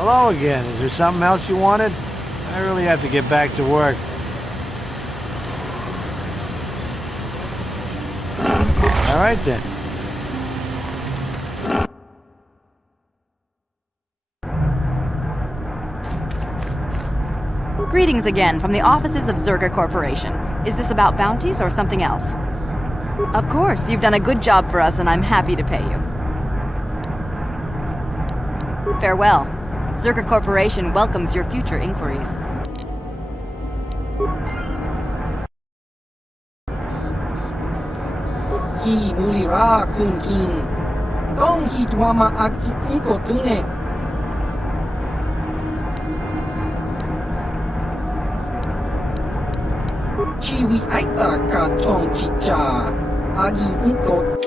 Hello again. Is there something else you wanted? I really have to get back to work. All right then. Greetings again from the offices of Zerka Corporation. Is this about bounties or something else? Of course, you've done a good job for us and I'm happy to pay you. Farewell. Zerka Corporation welcomes your future inquiries. Ki mulira kun king. Dong hitwama agtitiko tune. Chiwi aita ka chong chicha. Agi inko.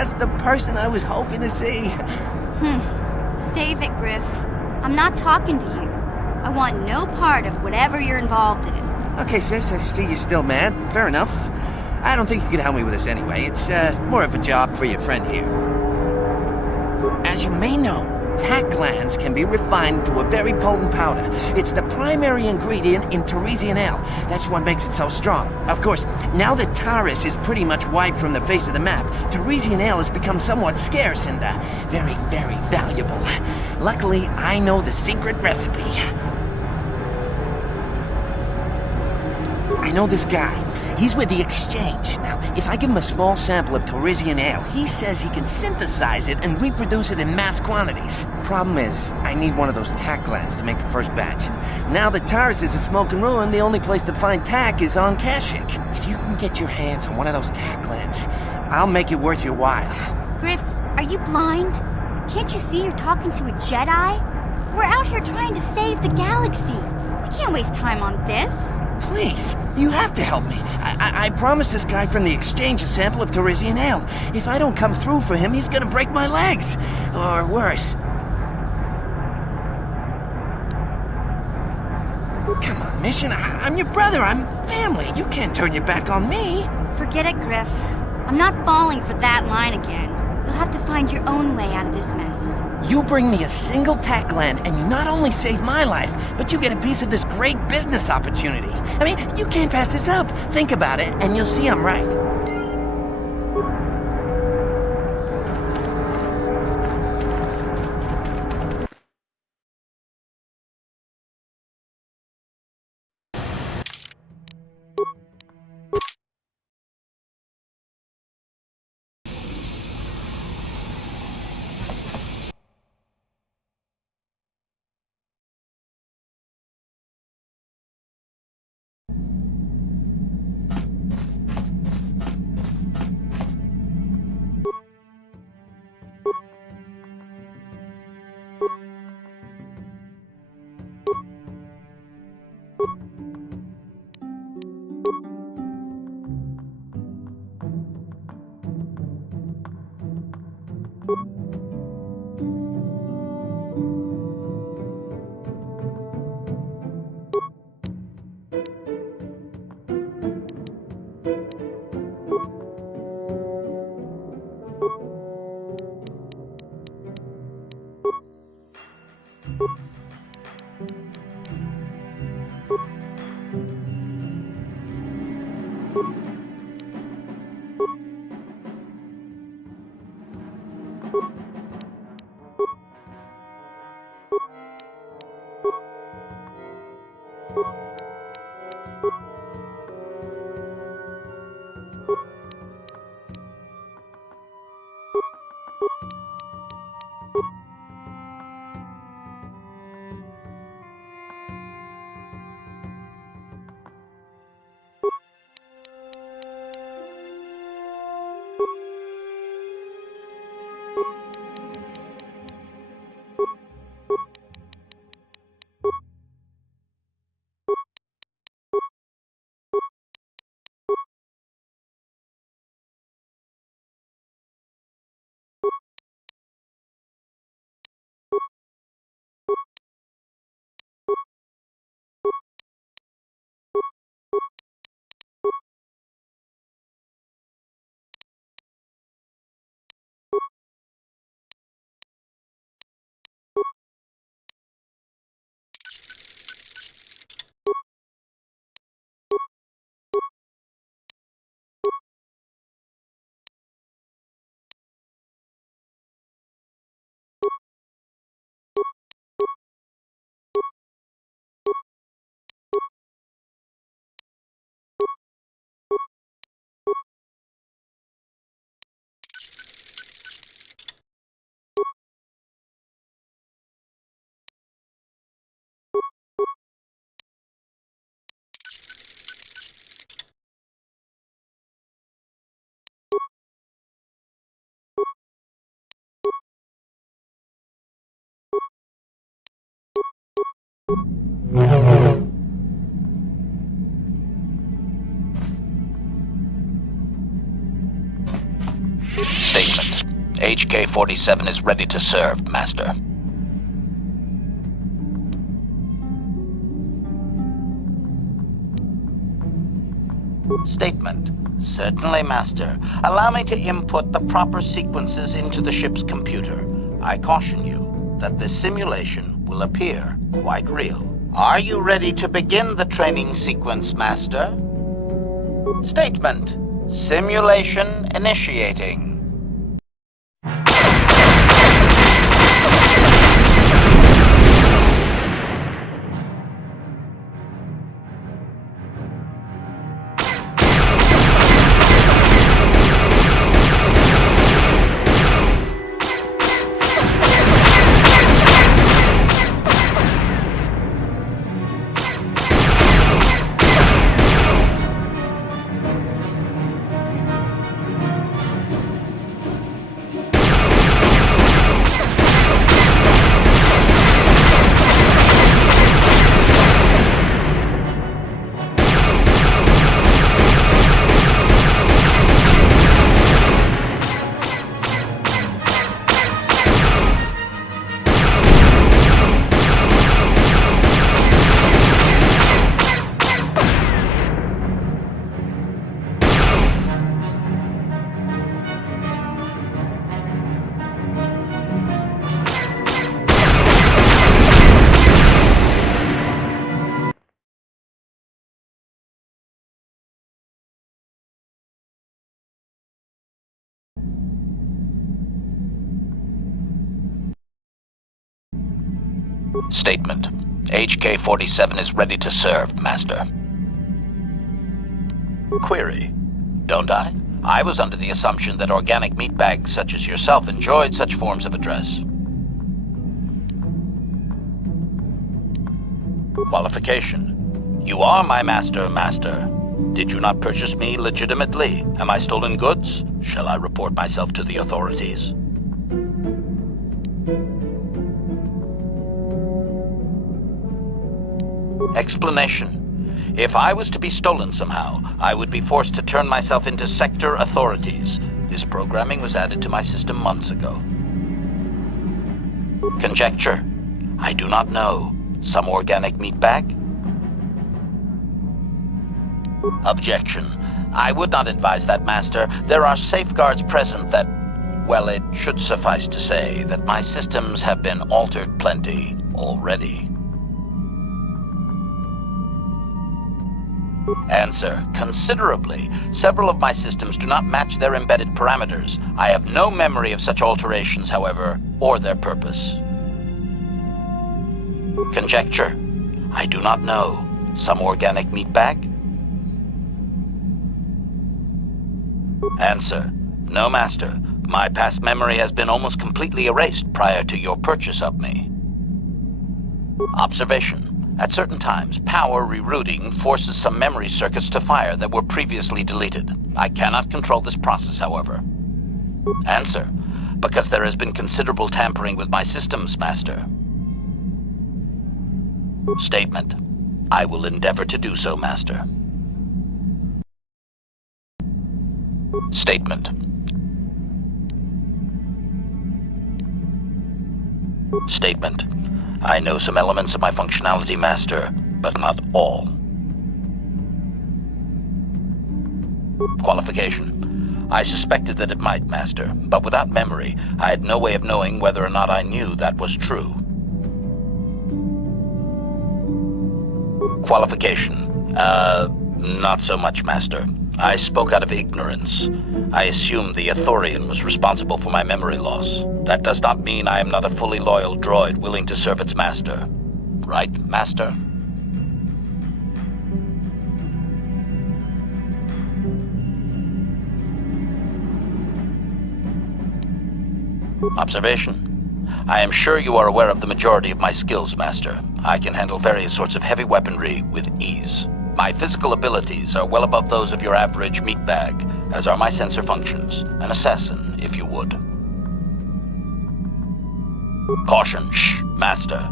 just the person I was hoping to see. Save it, Griff. I'm not talking to you. I want no part of whatever you're involved in. Okay, sis, I see you're still mad. Fair enough. I don't think you can help me with this anyway. It's more of a job for your friend here. As you may know, tack glands can be refined to a very potent powder. It's the primary ingredient in Teresian ale. That's what makes it so strong. Of course, now that Taris is pretty much wiped from the face of the map, Teresian ale has become somewhat scarce and very, very valuable. Luckily, I know the secret recipe. I know this guy. He's with the Exchange. Now, if I give him a small sample of Teresian ale, he says he can synthesize it and reproduce it in mass quantities. Problem is, I need one of those tack glands to make the first batch. Now that Taris is a smoking ruin, the only place to find tack is on Kashyyyk. If you can get your hands on one of those tack glands, I'll make it worth your while. Griff, are you blind? Can't you see you're talking to a Jedi? We're out here trying to save the galaxy. We can't waste time on this. Please, you have to help me. I promised this guy from the Exchange a sample of Teresian ale. If I don't come through for him, he's gonna break my legs. Or worse. Come on, Mission. I'm your brother. I'm family. You can't turn your back on me. Forget it, Griff. I'm not falling for that line again. You'll have to find your own way out of this mess. You bring me a single tack gland, and you not only save my life, but you get a piece of this great business opportunity. I mean, you can't pass this up. Think about it, and you'll see I'm right. Statement. HK-47 is ready to serve, Master. Statement. Certainly, Master. Allow me to input the proper sequences into the ship's computer. I caution you that this simulation will appear quite real. Are you ready to begin the training sequence, Master? Statement. Simulation initiating. Statement. HK-47 is ready to serve, Master. Query. Don't I? I was under the assumption that organic meatbags such as yourself enjoyed such forms of address. Qualification. You are my master, Master. Did you not purchase me legitimately? Am I stolen goods? Shall I report myself to the authorities? Explanation. If I was to be stolen somehow, I would be forced to turn myself into sector authorities. This programming was added to my system months ago. Conjecture. I do not know. Some organic meat bag? Objection. I would not advise that, Master. There are safeguards present that, well, it should suffice to say that my systems have been altered plenty already. Answer. Considerably. Several of my systems do not match their embedded parameters. I have no memory of such alterations, however, or their purpose. Conjecture. I do not know. Some organic meat bag? Answer. No, Master. My past memory has been almost completely erased prior to your purchase of me. Observation. At certain times, power rerouting forces some memory circuits to fire that were previously deleted. I cannot control this process, however. Answer. Because there has been considerable tampering with my systems, Master. Statement. I will endeavor to do so, Master. Statement. Statement. I know some elements of my functionality, Master, but not all. Qualification. I suspected that it might, Master, but without memory, I had no way of knowing whether or not I knew that was true. Qualification. Not so much, Master. I spoke out of ignorance. I assumed the Ithorian was responsible for my memory loss. That does not mean I am not a fully loyal droid willing to serve its master. Right, Master? Observation. I am sure you are aware of the majority of my skills, Master. I can handle various sorts of heavy weaponry with ease. My physical abilities are well above those of your average meatbag, as are my sensor functions. An assassin, if you would. Caution, shh, Master.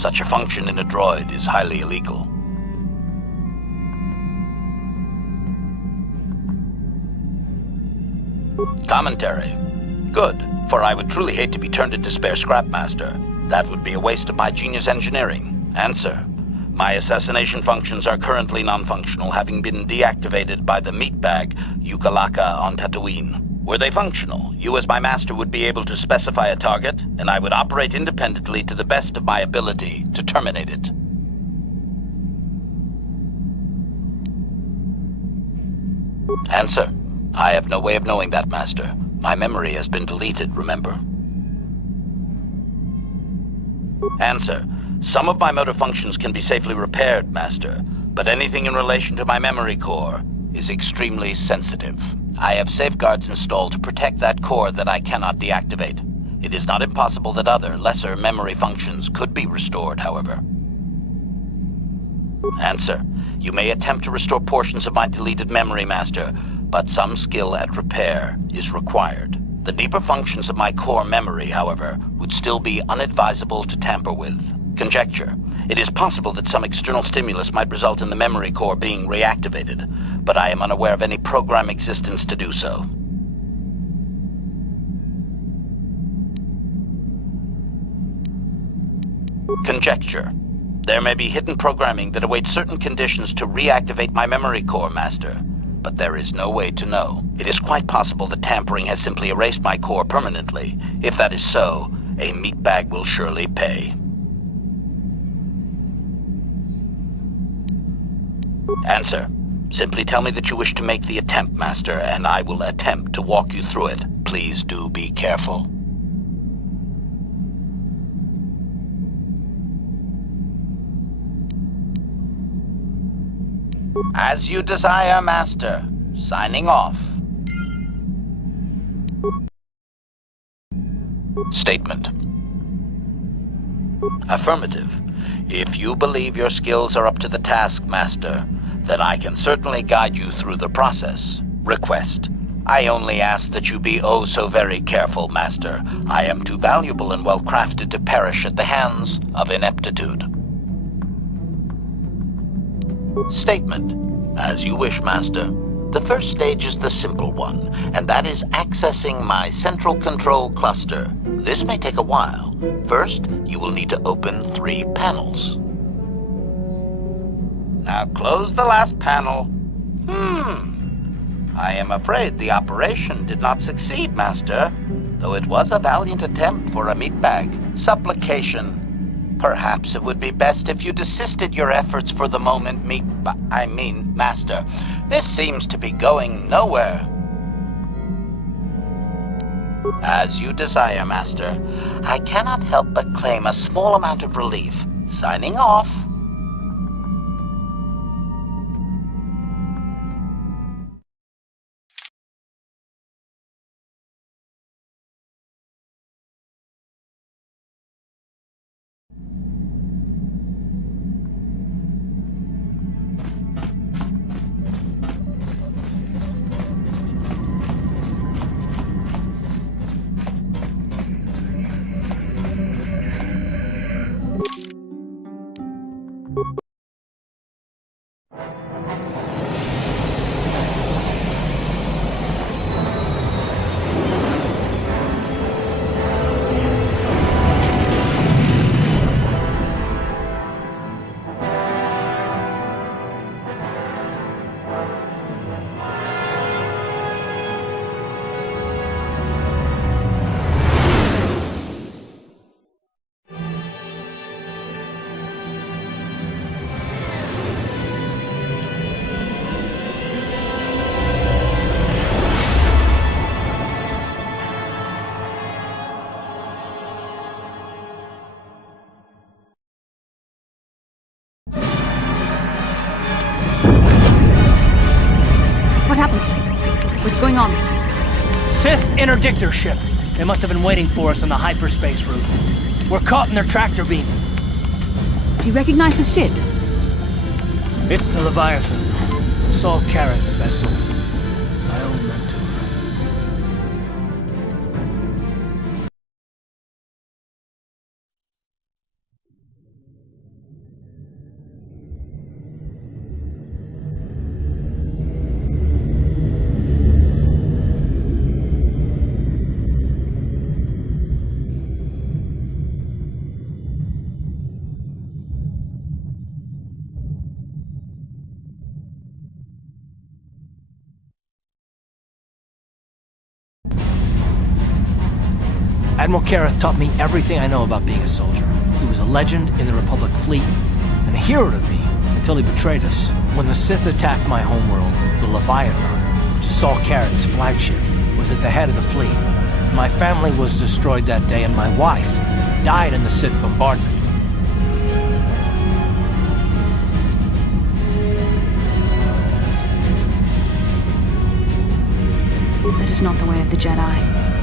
Such a function in a droid is highly illegal. Commentary. Good. For I would truly hate to be turned into spare scrap, Master. That would be a waste of my genius engineering. Answer. My assassination functions are currently non-functional, having been deactivated by the meatbag Yukalaka on Tatooine. Were they functional, you as my master would be able to specify a target, and I would operate independently to the best of my ability to terminate it. Answer. I have no way of knowing that, Master. My memory has been deleted, remember? Answer. Some of my motor functions can be safely repaired, Master, but anything in relation to my memory core is extremely sensitive. I have safeguards installed to protect that core that I cannot deactivate. It is not impossible that other, lesser memory functions could be restored, however. Answer. You may attempt to restore portions of my deleted memory, Master, but some skill at repair is required. The deeper functions of my core memory, however, would still be unadvisable to tamper with. Conjecture. It is possible that some external stimulus might result in the memory core being reactivated, but I am unaware of any program existence to do so. Conjecture. There may be hidden programming that awaits certain conditions to reactivate my memory core, Master, but there is no way to know. It is quite possible that tampering has simply erased my core permanently. If that is so, a meatbag will surely pay. Answer. Simply tell me that you wish to make the attempt, Master, and I will attempt to walk you through it. Please do be careful. As you desire, Master. Signing off. Statement. Affirmative. If you believe your skills are up to the task, Master, then I can certainly guide you through the process. Request. I only ask that you be oh so very careful, Master. I am too valuable and well-crafted to perish at the hands of ineptitude. Statement. As you wish, Master. The first stage is the simple one, and that is accessing my central control cluster. This may take a while. First, you will need to open 3 panels. Now close the last panel. I am afraid the operation did not succeed, Master, though it was a valiant attempt for a meatbag. Supplication. Perhaps it would be best if you desisted your efforts for the moment, Master. This seems to be going nowhere. As you desire, Master. I cannot help but claim a small amount of relief. Signing off. What happened? What's going on? Sith interdictor ship. They must have been waiting for us on the hyperspace route. We're caught in their tractor beam. Do you recognize the ship? It's the Leviathan. Saul Karras' vessel. My old mentor. Admiral Kareth taught me everything I know about being a soldier. He was a legend in the Republic fleet, and a hero to me until he betrayed us. When the Sith attacked my homeworld, the Leviathan, which is Saul Kareth's flagship, was at the head of the fleet. My family was destroyed that day, and my wife died in the Sith bombardment. That is not the way of the Jedi.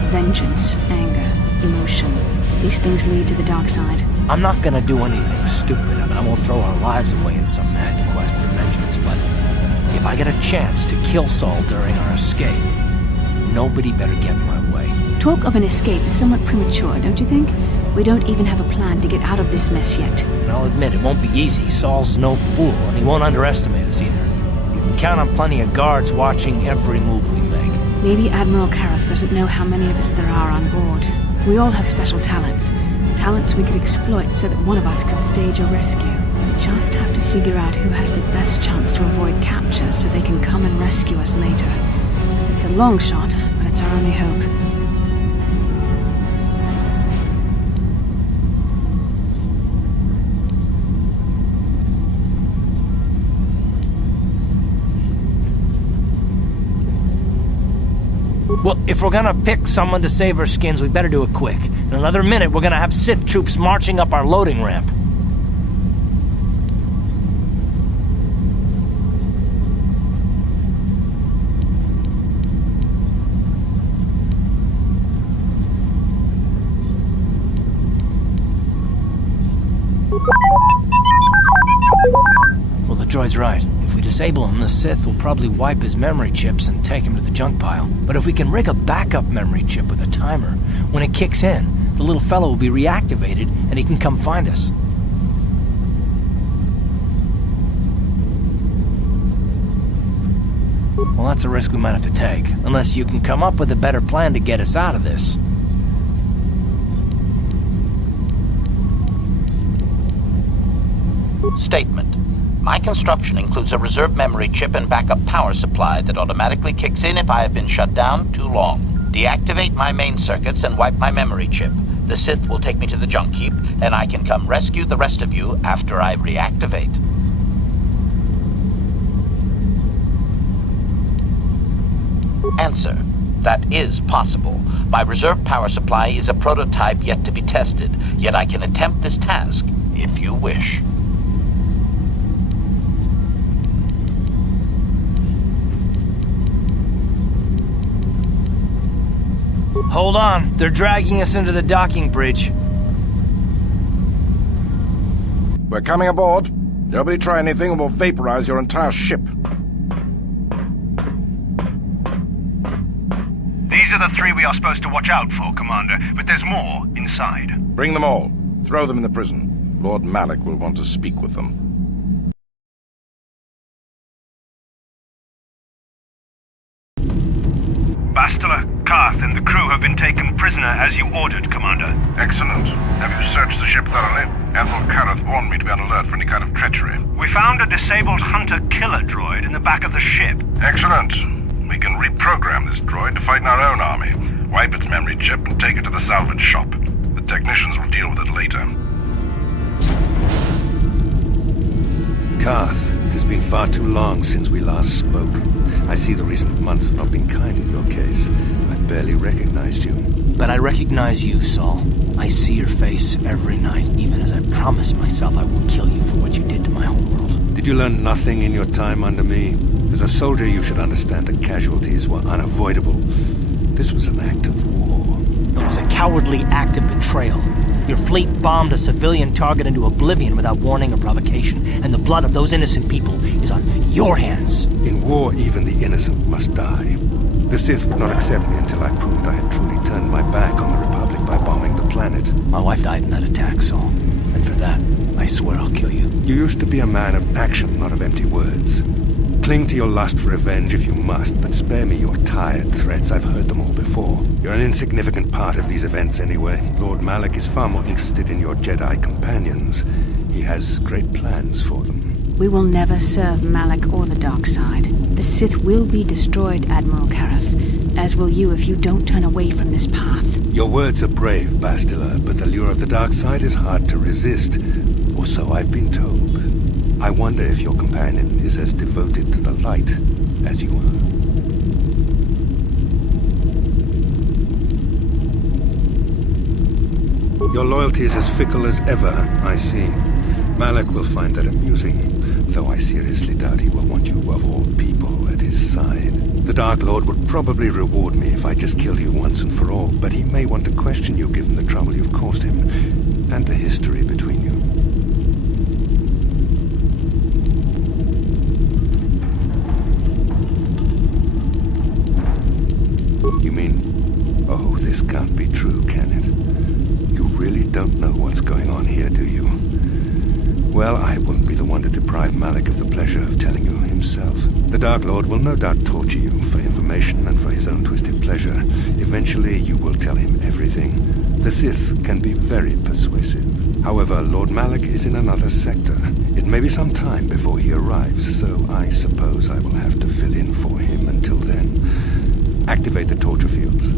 Vengeance, anger, emotion. These things lead to the dark side. I'm not gonna do anything stupid. I mean, I won't throw our lives away in some mad quest for vengeance, but if I get a chance to kill Saul during our escape, nobody better get in my way. Talk of an escape is somewhat premature, don't you think? We don't even have a plan to get out of this mess yet. And I'll admit, it won't be easy. Saul's no fool, and he won't underestimate us either. You can count on plenty of guards watching every move we make. Maybe Admiral Kareth doesn't know how many of us there are on board. We all have special talents. Talents we could exploit so that one of us could stage a rescue. We just have to figure out who has the best chance to avoid capture so they can come and rescue us later. It's a long shot, but it's our only hope. Well, if we're gonna pick someone to save our skins, we better do it quick. In another minute, we're gonna have Sith troops marching up our loading ramp. Well, the droid's right. If we disable him, the Sith will probably wipe his memory chips and take him to the junk pile. But if we can rig a backup memory chip with a timer, when it kicks in, the little fellow will be reactivated and he can come find us. Well, that's a risk we might have to take, unless you can come up with a better plan to get us out of this. Statement. My construction includes a reserve memory chip and backup power supply that automatically kicks in if I have been shut down too long. Deactivate my main circuits and wipe my memory chip. The Sith will take me to the junk heap, and I can come rescue the rest of you after I reactivate. Answer. That is possible. My reserve power supply is a prototype yet to be tested, yet I can attempt this task if you wish. Hold on, they're dragging us into the docking bridge. We're coming aboard. Nobody try anything and we'll vaporize your entire ship. These are the three we are supposed to watch out for, Commander, but there's more inside. Bring them all. Throw them in the prison. Lord Malak will want to speak with them. Bastila, Karth, and the crew have been taken prisoner as you ordered, Commander. Excellent. Have you searched the ship thoroughly? Admiral Kareth warned me to be on alert for any kind of treachery. We found a disabled hunter-killer droid in the back of the ship. Excellent. We can reprogram this droid to fight in our own army, wipe its memory chip, and take it to the salvage shop. The technicians will deal with it later. Karth, it has been far too long since we last spoke. I see the recent months have not been kind in your case. I barely recognized you. But I recognize you, Saul. I see your face every night, even as I promise myself I will kill you for what you did to my homeworld. Did you learn nothing in your time under me? As a soldier, you should understand that casualties were unavoidable. This was an act of war. It was a cowardly act of betrayal. Your fleet bombed a civilian target into oblivion without warning or provocation, and the blood of those innocent people is on your hands. In war, even the innocent must die. The Sith would not accept me until I proved I had truly turned my back on the Republic by bombing the planet. My wife died in that attack, Saul. And for that, I swear I'll kill you. You used to be a man of action, not of empty words. Cling to your lust for revenge if you must, but spare me your tired threats. I've heard them all before. You're an insignificant part of these events anyway. Lord Malak is far more interested in your Jedi companions. He has great plans for them. We will never serve Malak or the dark side. The Sith will be destroyed, Admiral Kareth, as will you if you don't turn away from this path. Your words are brave, Bastila, but the lure of the dark side is hard to resist. Or so I've been told. I wonder if your companion is as devoted to the light as you are. Your loyalty is as fickle as ever, I see. Malak will find that amusing, though I seriously doubt he will want you of all people at his side. The Dark Lord would probably reward me if I just killed you once and for all, but he may want to question you given the trouble you've caused him, and the history between you. You mean, oh, this can't be true, can it? You really don't know what's going on here, do you? Well, I won't be the one to deprive Malak of the pleasure of telling you himself. The Dark Lord will no doubt torture you for information and for his own twisted pleasure. Eventually, you will tell him everything. The Sith can be very persuasive. However, Lord Malak is in another sector. It may be some time before he arrives, so I suppose I will have to fill in for him until then. Activate the torture fields.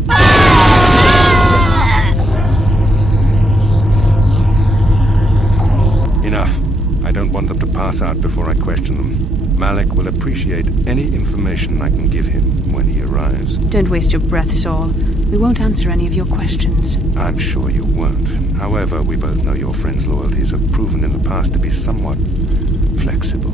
Enough. I don't want them to pass out before I question them. Malak will appreciate any information I can give him when he arrives. Don't waste your breath, Saul. We won't answer any of your questions. I'm sure you won't. However, we both know your friend's loyalties have proven in the past to be somewhat flexible.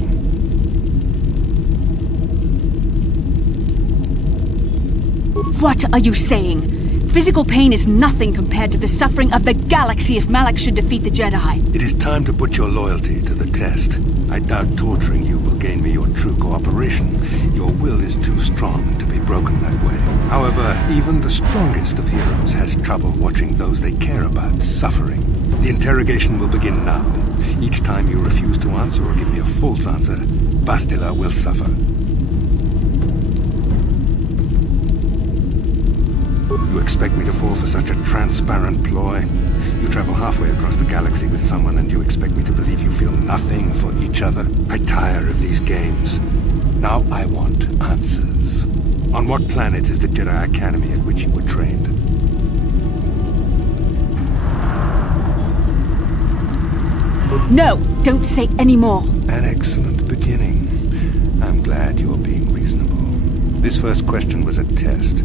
What are you saying? Physical pain is nothing compared to the suffering of the galaxy if Malak should defeat the Jedi. It is time to put your loyalty to the test. I doubt torturing you will gain me your true cooperation. Your will is too strong to be broken that way. However, even the strongest of heroes has trouble watching those they care about suffering. The interrogation will begin now. Each time you refuse to answer or give me a false answer, Bastila will suffer. You expect me to fall for such a transparent ploy? You travel halfway across the galaxy with someone and you expect me to believe you feel nothing for each other? I tire of these games. Now I want answers. On what planet is the Jedi Academy at which you were trained? No, don't say any more. An excellent beginning. I'm glad you're being reasonable. This first question was a test.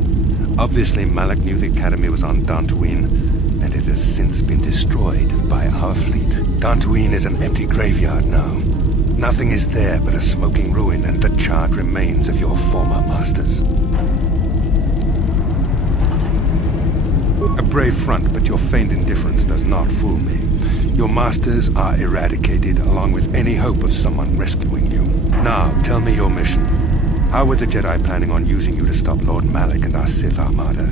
Obviously, Malak knew the Academy was on Dantooine, and it has since been destroyed by our fleet. Dantooine is an empty graveyard now. Nothing is there but a smoking ruin and the charred remains of your former masters. A brave front, but your feigned indifference does not fool me. Your masters are eradicated, along with any hope of someone rescuing you. Now, tell me your mission. How were the Jedi planning on using you to stop Lord Malak and our Sith Armada?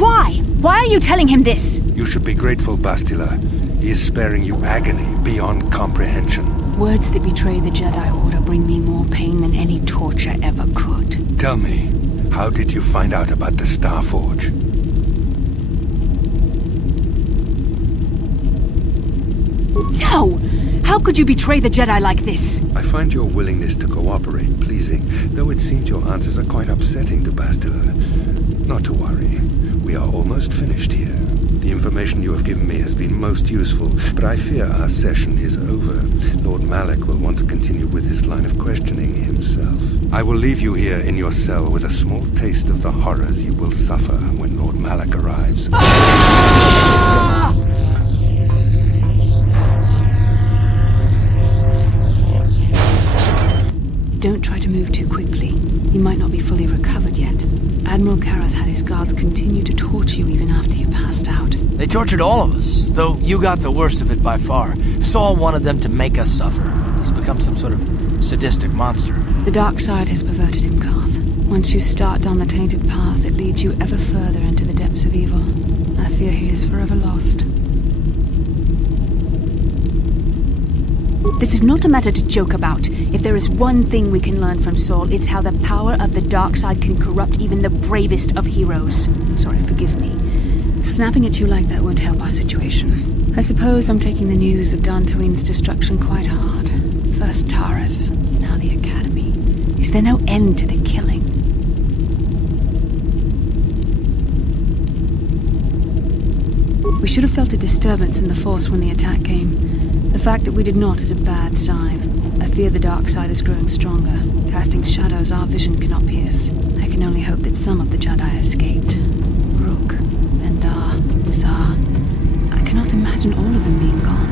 Why? Why are you telling him this? You should be grateful, Bastila. He is sparing you agony beyond comprehension. Words that betray the Jedi Order bring me more pain than any torture ever could. Tell me, how did you find out about the Starforge? No! How could you betray the Jedi like this? I find your willingness to cooperate pleasing, though it seems your answers are quite upsetting to Bastila. Not to worry. We are almost finished here. The information you have given me has been most useful, but I fear our session is over. Lord Malak will want to continue with his line of questioning himself. I will leave you here in your cell with a small taste of the horrors you will suffer when Lord Malak arrives. Don't try to move too quickly. You might not be fully recovered yet. Admiral Karath had his guards continue to torture you even after you passed out. They tortured all of us, though you got the worst of it by far. Saul wanted them to make us suffer. He's become some sort of sadistic monster. The dark side has perverted him, Karth. Once you start down the tainted path, it leads you ever further into the depths of evil. I fear he is forever lost. This is not a matter to joke about. If there is one thing we can learn from Saul, it's how the power of the dark side can corrupt even the bravest of heroes. Sorry, forgive me. Snapping at you like that won't help our situation. I suppose I'm taking the news of Dantooine's destruction quite hard. First Taras, now the Academy. Is there no end to the killing? We should have felt a disturbance in the Force when the attack came. The fact that we did not is a bad sign. I fear the dark side is growing stronger, casting shadows our vision cannot pierce. I can only hope that some of the Jedi escaped. Rook, Endar, Zar. I cannot imagine all of them being gone.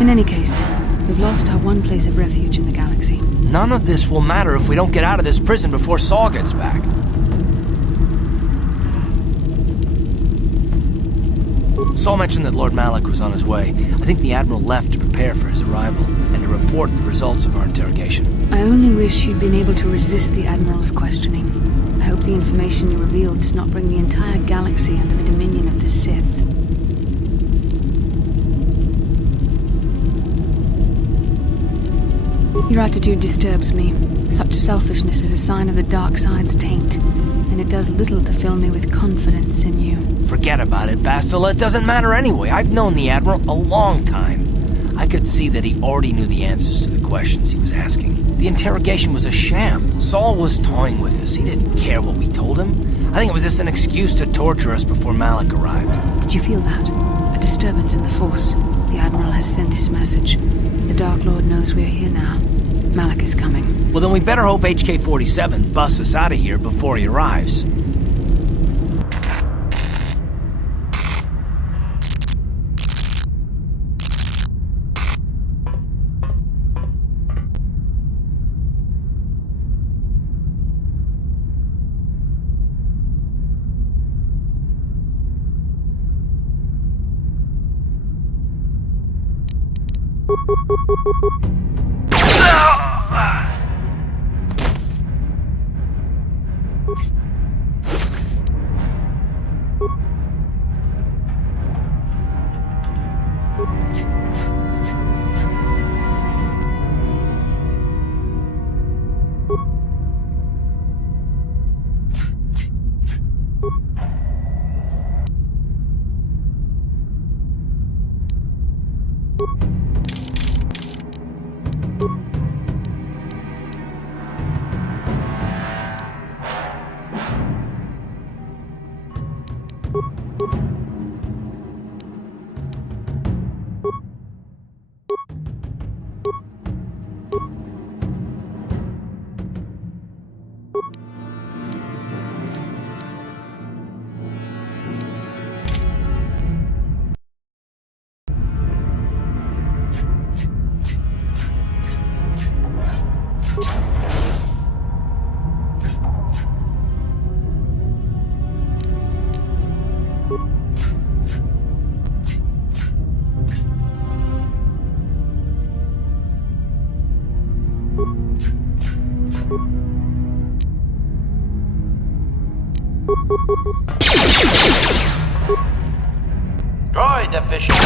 In any case, we've lost our one place of refuge in the galaxy. None of this will matter if we don't get out of this prison before Saul gets back. Saul mentioned that Lord Malak was on his way. I think the Admiral left to prepare for his arrival and to report the results of our interrogation. I only wish you'd been able to resist the Admiral's questioning. I hope the information you revealed does not bring the entire galaxy under the dominion of the Sith. Your attitude disturbs me. Such selfishness is a sign of the dark side's taint, and it does little to fill me with confidence in you. Forget about it, Bastila. It doesn't matter anyway. I've known the Admiral a long time. I could see that he already knew the answers to the questions he was asking. The interrogation was a sham. Saul was toying with us. He didn't care what we told him. I think it was just an excuse to torture us before Malak arrived. Did you feel that? A disturbance in the Force. The Admiral has sent his message. The Dark Lord knows we're here now. Malak is coming. Well, then we better hope HK-47 busts us out of here before he arrives. Droid official.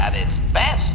At its best.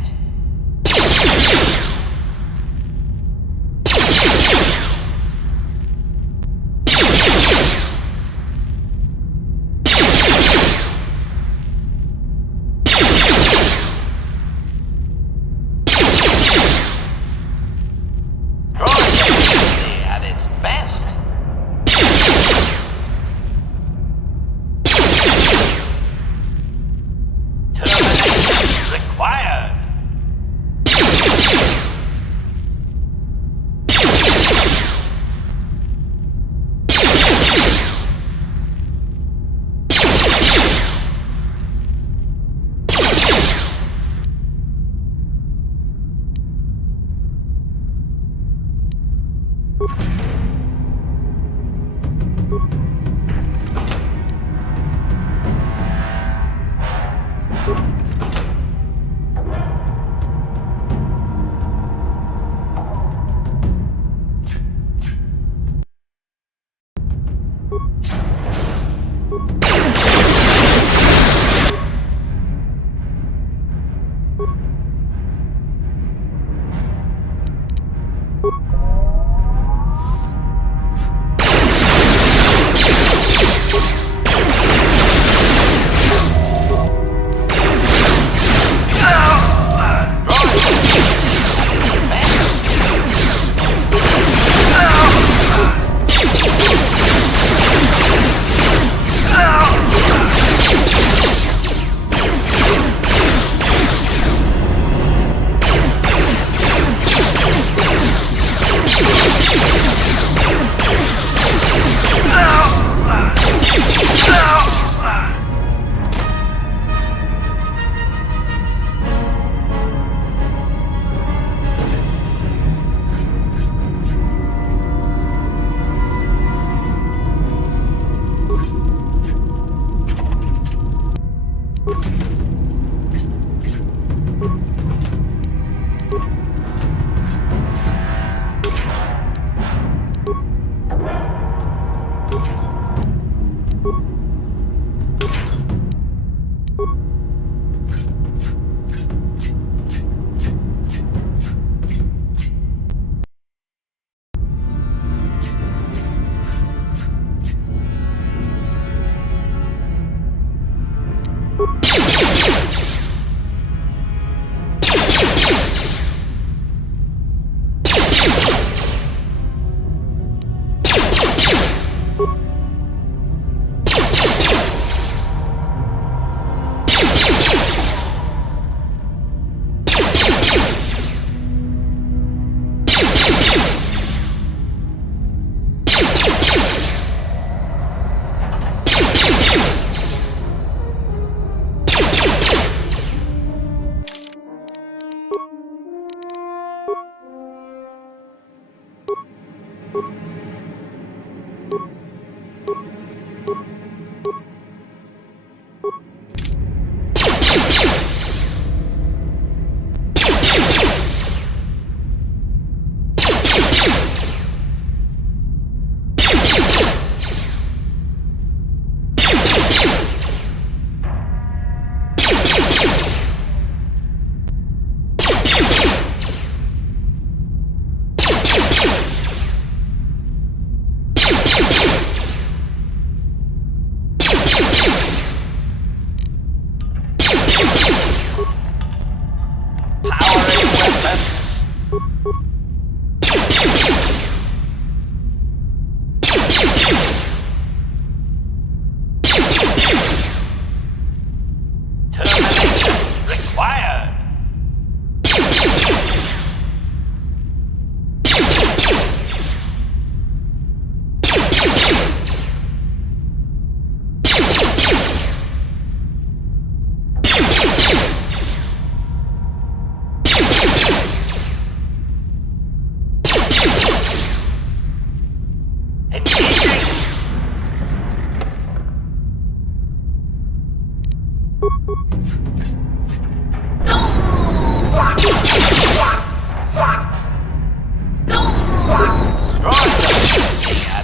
At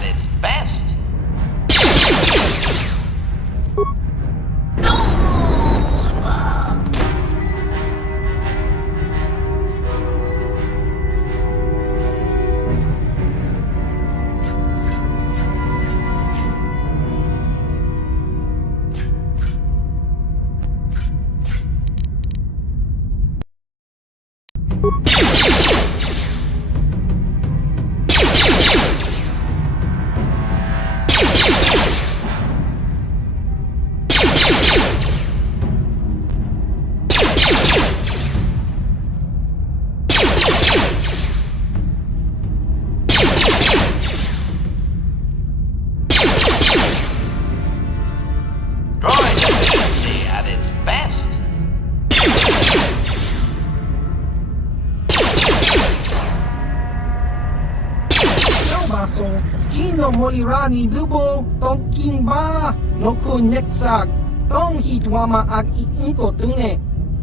its best. At its best. Baso, Kino Molirani Bubo, Tonking Ba, Noku Nexak, Tong Hitwama Aki Inkotune,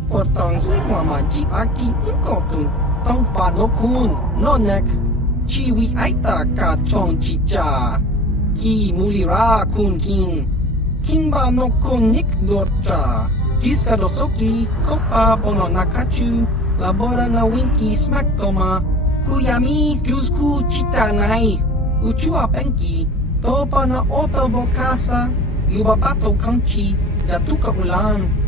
or Tong Hitwama Ji Aki Inkotun, Tong Pa Nokun, Nonek, Chiwi Aita Ka Chong Chicha, Ki Mulira Kun Kin, Kinba Nokun Nik Dorcha, Jiska Dosoki, Kopa Bono Nakachu, Labora na Winki Smaktoma, Kuyami Jusku Chitanai, Uchua Penki, Topa na Ota Vokasa, Yubabato Kanchi, Yatuka Ulan.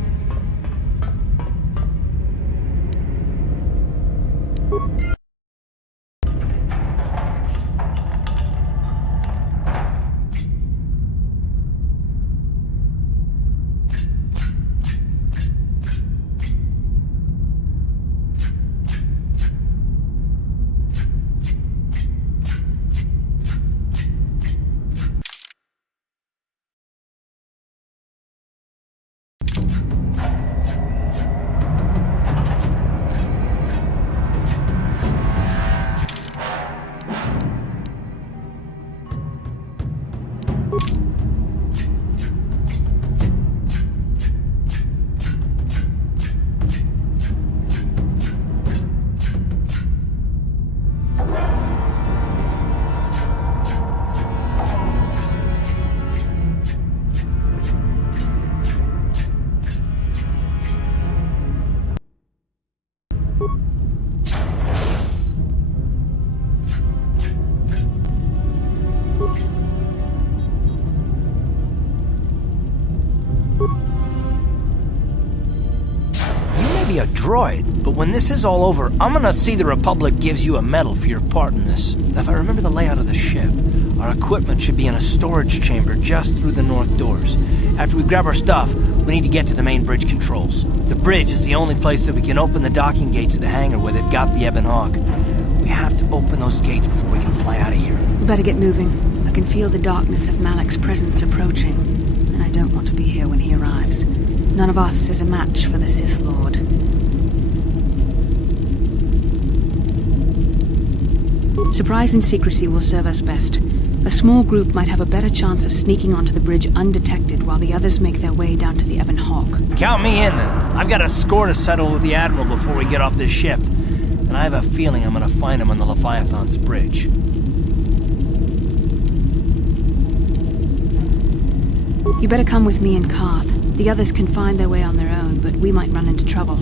A droid, but when this is all over, I'm gonna see the Republic gives you a medal for your part in this. Now, if I remember the layout of the ship, our equipment should be in a storage chamber just through the north doors. After we grab our stuff, we need to get to the main bridge controls. The bridge is the only place that we can open the docking gates of the hangar where they've got the Ebon Hawk. We have to open those gates before we can fly out of here. We better get moving. I can feel the darkness of Malak's presence approaching, and I don't want to be here when he arrives. None of us is a match for the Sith Lord. Surprise and secrecy will serve us best. A small group might have a better chance of sneaking onto the bridge undetected while the others make their way down to the Ebon Hawk. Count me in, then. I've got a score to settle with the Admiral before we get off this ship. And I have a feeling I'm gonna find him on the Leviathan's bridge. You better come with me and Karth. The others can find their way on their own, but we might run into trouble.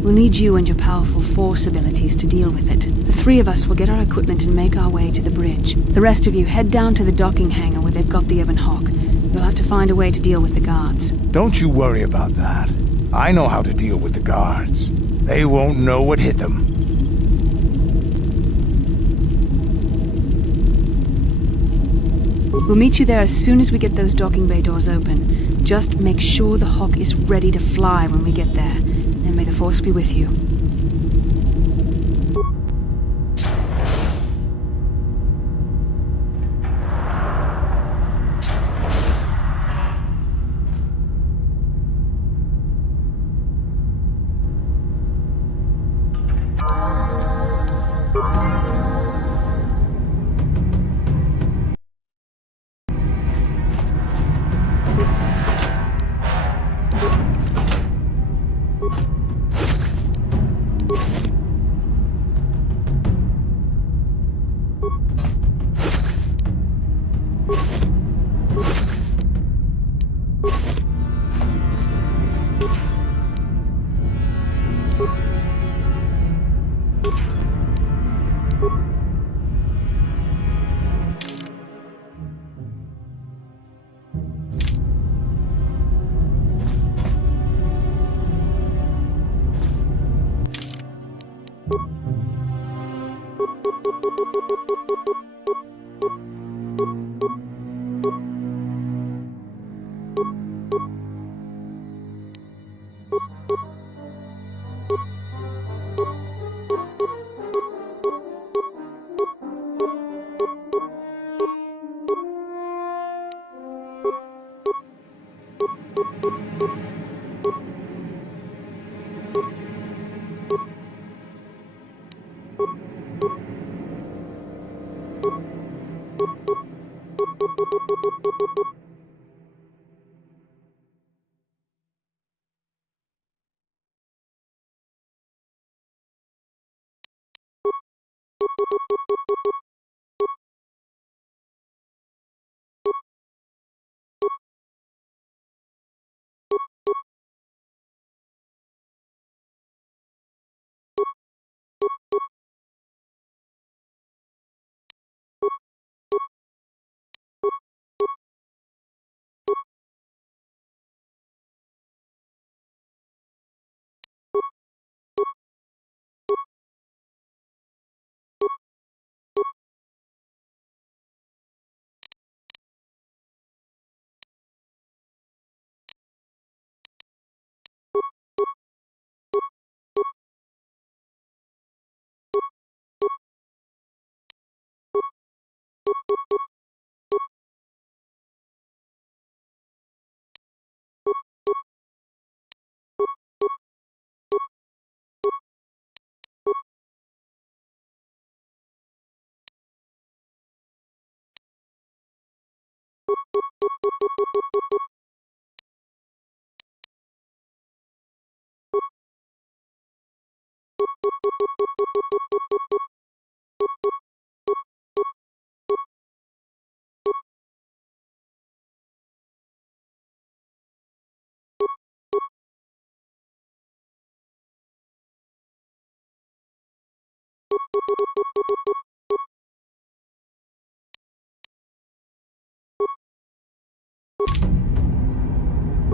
We'll need you and your powerful Force abilities to deal with it. The three of us will get our equipment and make our way to the bridge. The rest of you head down to the docking hangar where they've got the Ebon Hawk. You'll have to find a way to deal with the guards. Don't you worry about that. I know how to deal with the guards. They won't know what hit them. We'll meet you there as soon as we get those docking bay doors open. Just make sure the Hawk is ready to fly when we get there. And may the Force be with you.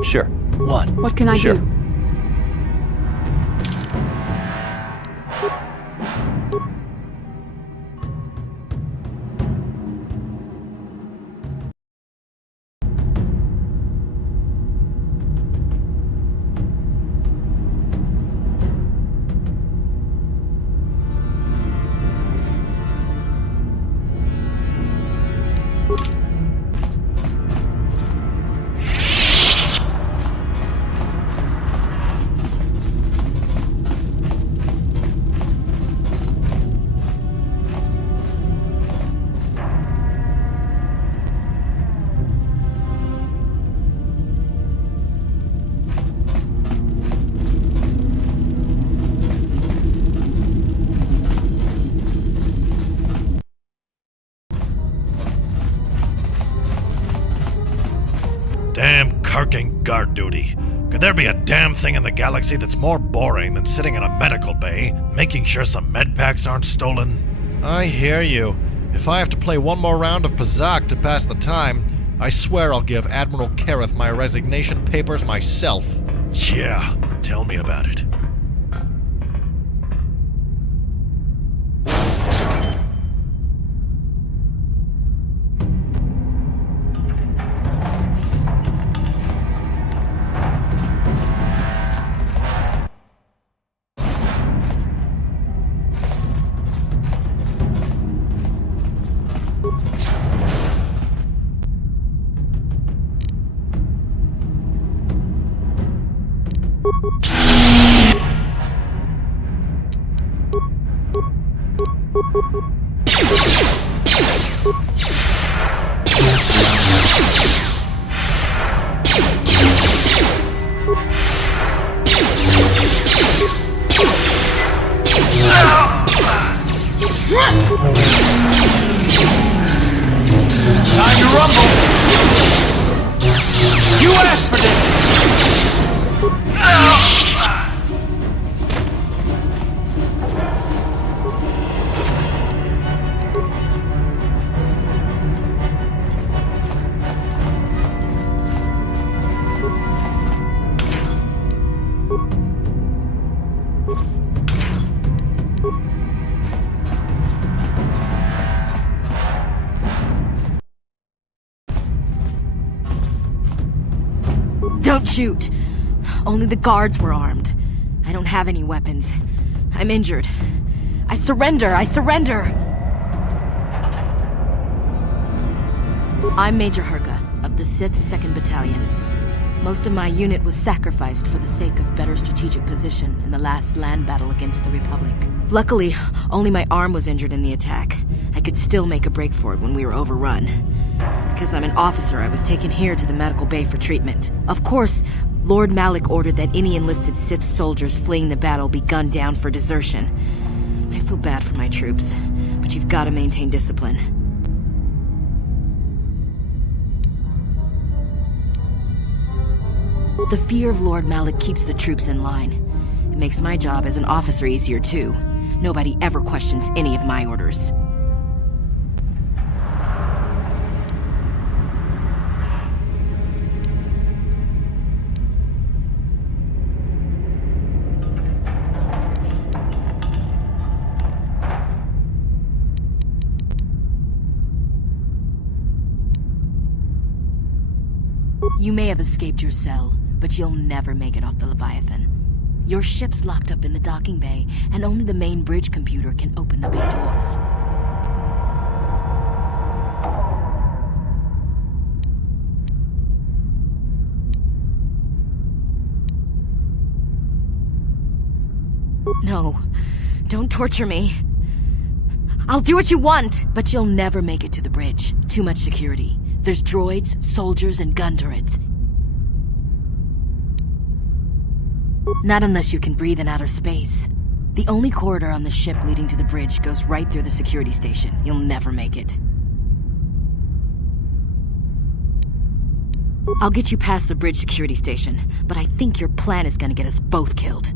Sure. What? What can I do? Damn carking guard duty. Could there be a damn thing in the galaxy that's more boring than sitting in a medical bay, making sure some med packs aren't stolen? I hear you. If I have to play one more round of Pazak to pass the time, I swear I'll give Admiral Kareth my resignation papers myself. Yeah, tell me about it. Time to rumble! You asked for this! Don't shoot. Only the guards were armed. I don't have any weapons. I'm injured. I surrender! I surrender! I'm Major Herka, of the Sith 2nd Battalion. Most of my unit was sacrificed for the sake of better strategic position in the last land battle against the Republic. Luckily, only my arm was injured in the attack. I could still make a break for it when we were overrun. Because I'm an officer, I was taken here to the medical bay for treatment. Of course, Lord Malak ordered that any enlisted Sith soldiers fleeing the battle be gunned down for desertion. I feel bad for my troops, but you've got to maintain discipline. The fear of Lord Malak keeps the troops in line. It makes my job as an officer easier too. Nobody ever questions any of my orders. You may have escaped your cell, but you'll never make it off the Leviathan. Your ship's locked up in the docking bay, and only the main bridge computer can open the bay doors. No, don't torture me. I'll do what you want, but you'll never make it to the bridge. Too much security. There's droids, soldiers, and gun turrets. Not unless you can breathe in outer space. The only corridor on the ship leading to the bridge goes right through the security station. You'll never make it. I'll get you past the bridge security station, but I think your plan is gonna get us both killed.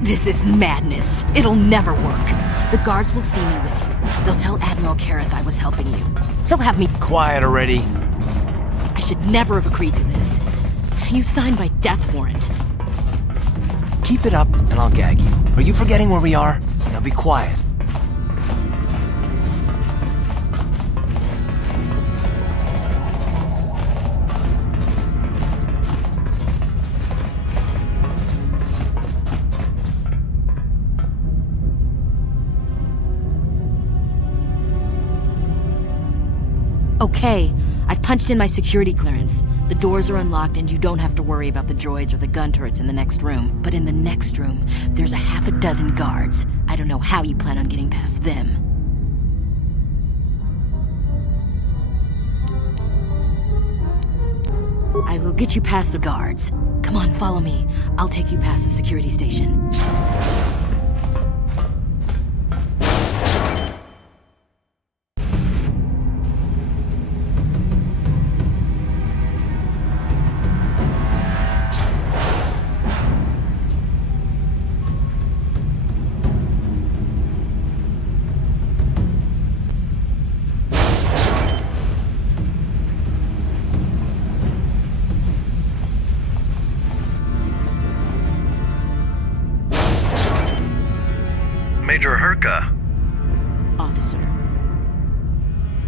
This is madness. It'll never work. The guards will see me with you. They'll tell Admiral Kareth I was helping you. They'll have me— Quiet already. I should never have agreed to this. You signed my death warrant. Keep it up, and I'll gag you. Are you forgetting where we are? Now be quiet. Okay, I've punched in my security clearance. The doors are unlocked and you don't have to worry about the droids or the gun turrets in the next room. But in the next room, there's a half a dozen guards. I don't know how you plan on getting past them. I will get you past the guards. Come on, follow me. I'll take you past the security station. Major Herka. Officer.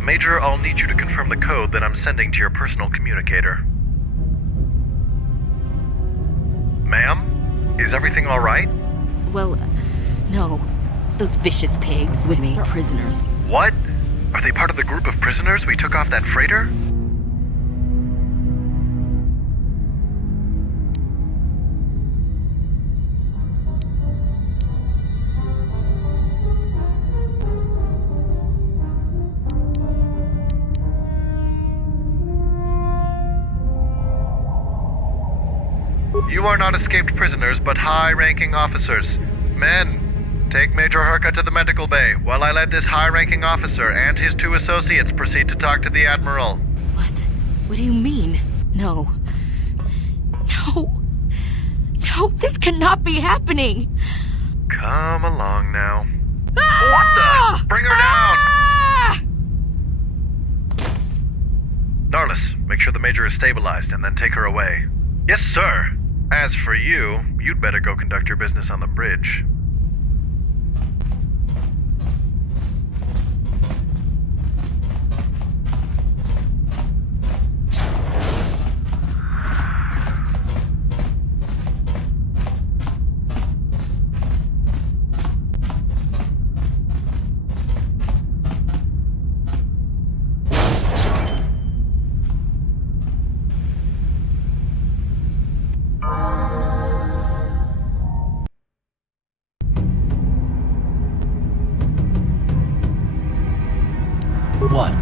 Major, I'll need you to confirm the code that I'm sending to your personal communicator. Ma'am? Is everything all right? Well, no. Those vicious pigs with me are prisoners. What? Are they part of the group of prisoners we took off that freighter? You are not escaped prisoners, but high-ranking officers. Men, take Major Herka to the medical bay, while I let this high-ranking officer and his 2 associates proceed to talk to the Admiral. What? What do you mean? No. No. No, this cannot be happening. Come along now. Ah! What the? Bring her down! Narlis, make sure the Major is stabilized and then take her away. Yes, sir! As for you, you'd better go conduct your business on the bridge. What?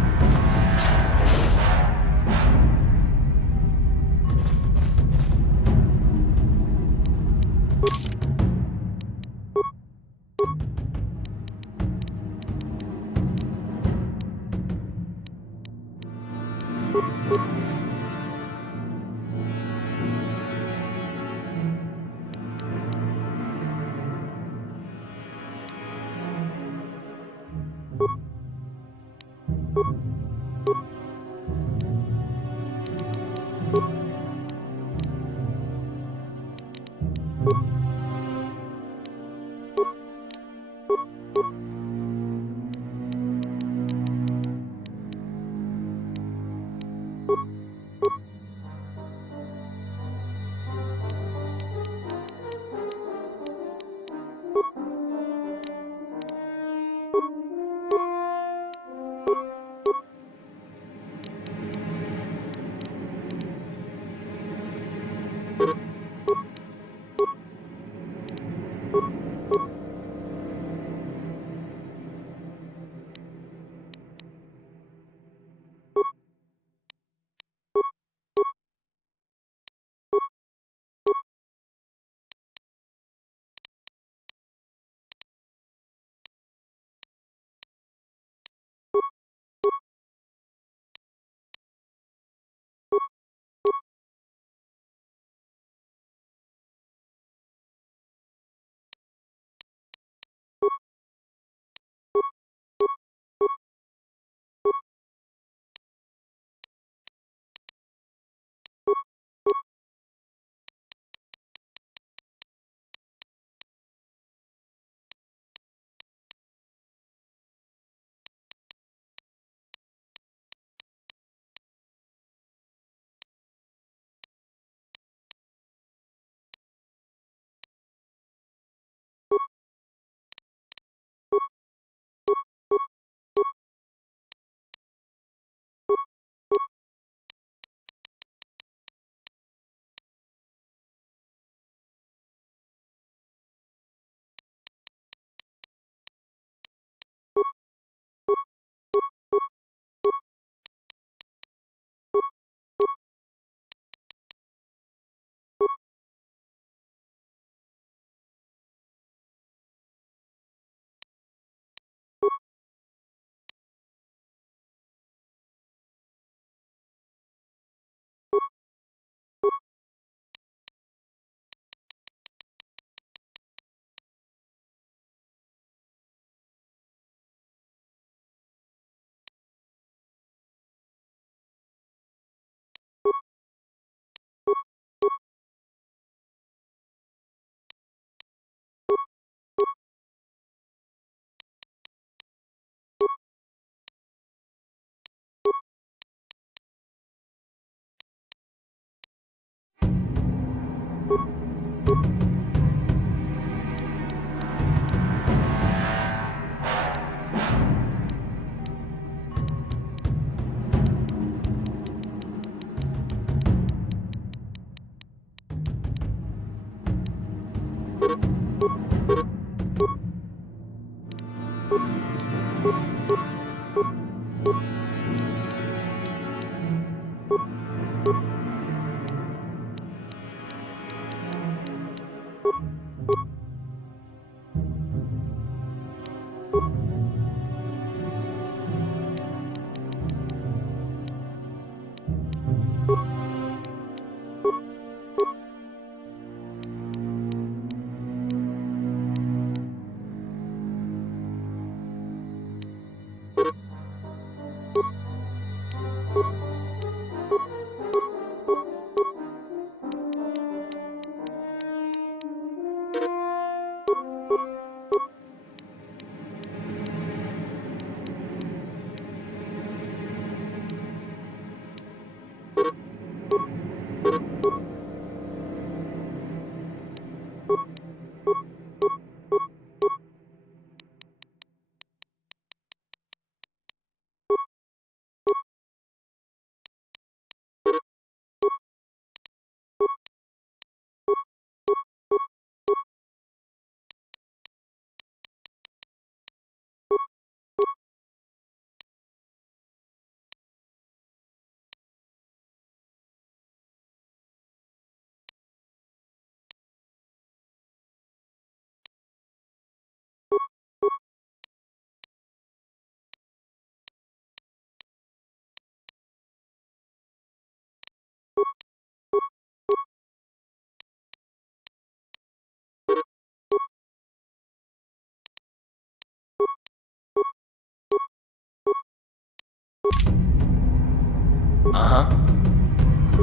Uh-huh.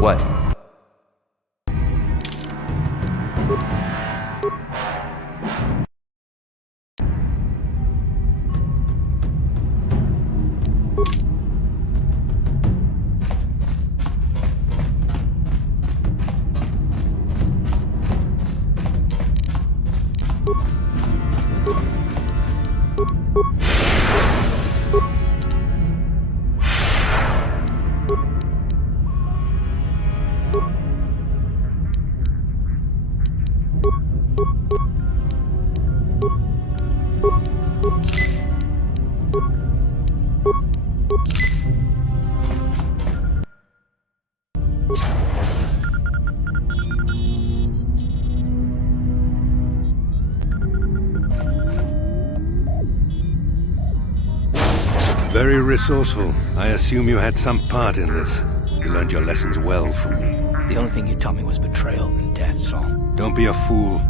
What? Very resourceful. I assume you had some part in this. You learned your lessons well from me. The only thing you taught me was betrayal and death, Saul. Don't be a fool.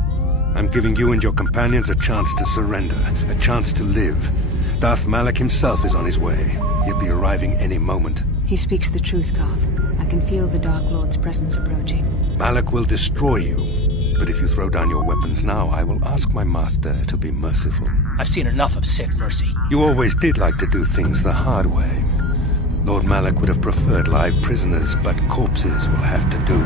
I'm giving you and your companions a chance to surrender, a chance to live. Darth Malak himself is on his way. He'll be arriving any moment. He speaks the truth, Koth. I can feel the Dark Lord's presence approaching. Malak will destroy you. But if you throw down your weapons now, I will ask my master to be merciful. I've seen enough of Sith mercy. You always did like to do things the hard way. Lord Malak would have preferred live prisoners, but corpses will have to do.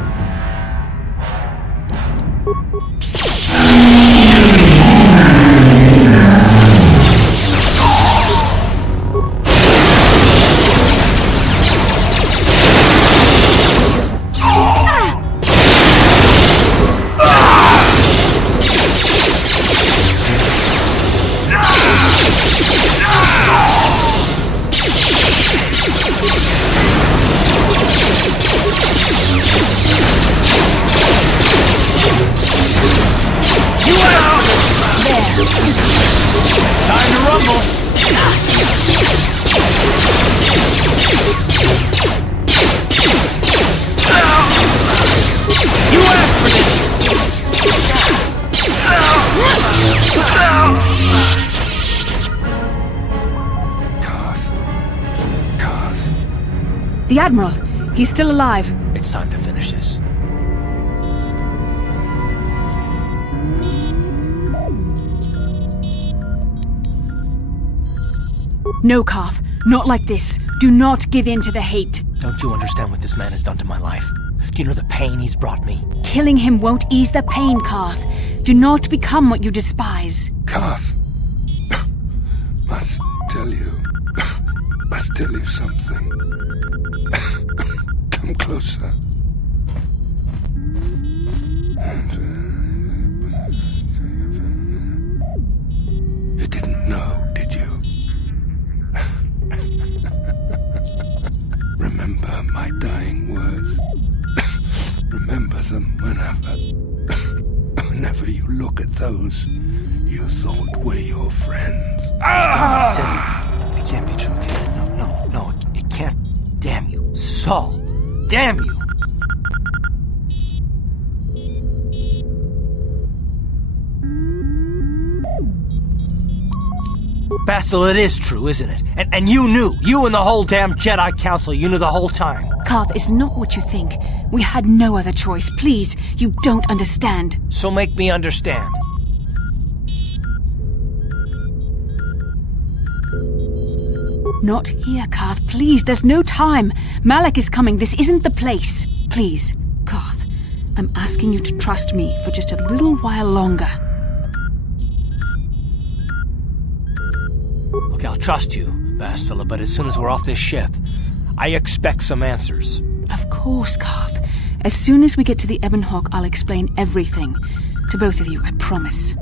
Time to rumble! You asked for this! Koth. The Admiral. He's still alive. It's time to finish this. No, Koth. Not like this. Do not give in to the hate. Don't you understand what this man has done to my life? Do you know the pain he's brought me? Killing him won't ease the pain, Koth. Do not become what you despise. Koth. Must tell you something. Come closer. You didn't know, did you? Remember my dying words. Remember them whenever you look at those you thought were your friends. It can't be true, kid. No, it can't. Damn you. Saul. Damn you. Bastel, it is true, isn't it? And you knew. You and the whole damn Jedi Council, you knew the whole time. Koth, it's not what you think. We had no other choice. Please, you don't understand. So make me understand. Not here, Koth. Please, there's no time. Malak is coming. This isn't the place. Please, Koth, I'm asking you to trust me for just a little while longer. Okay, I'll trust you, Bastila, but as soon as we're off this ship, I expect some answers. Of course, Koth. As soon as we get to the Ebon Hawk, I'll explain everything. To both of you, I promise.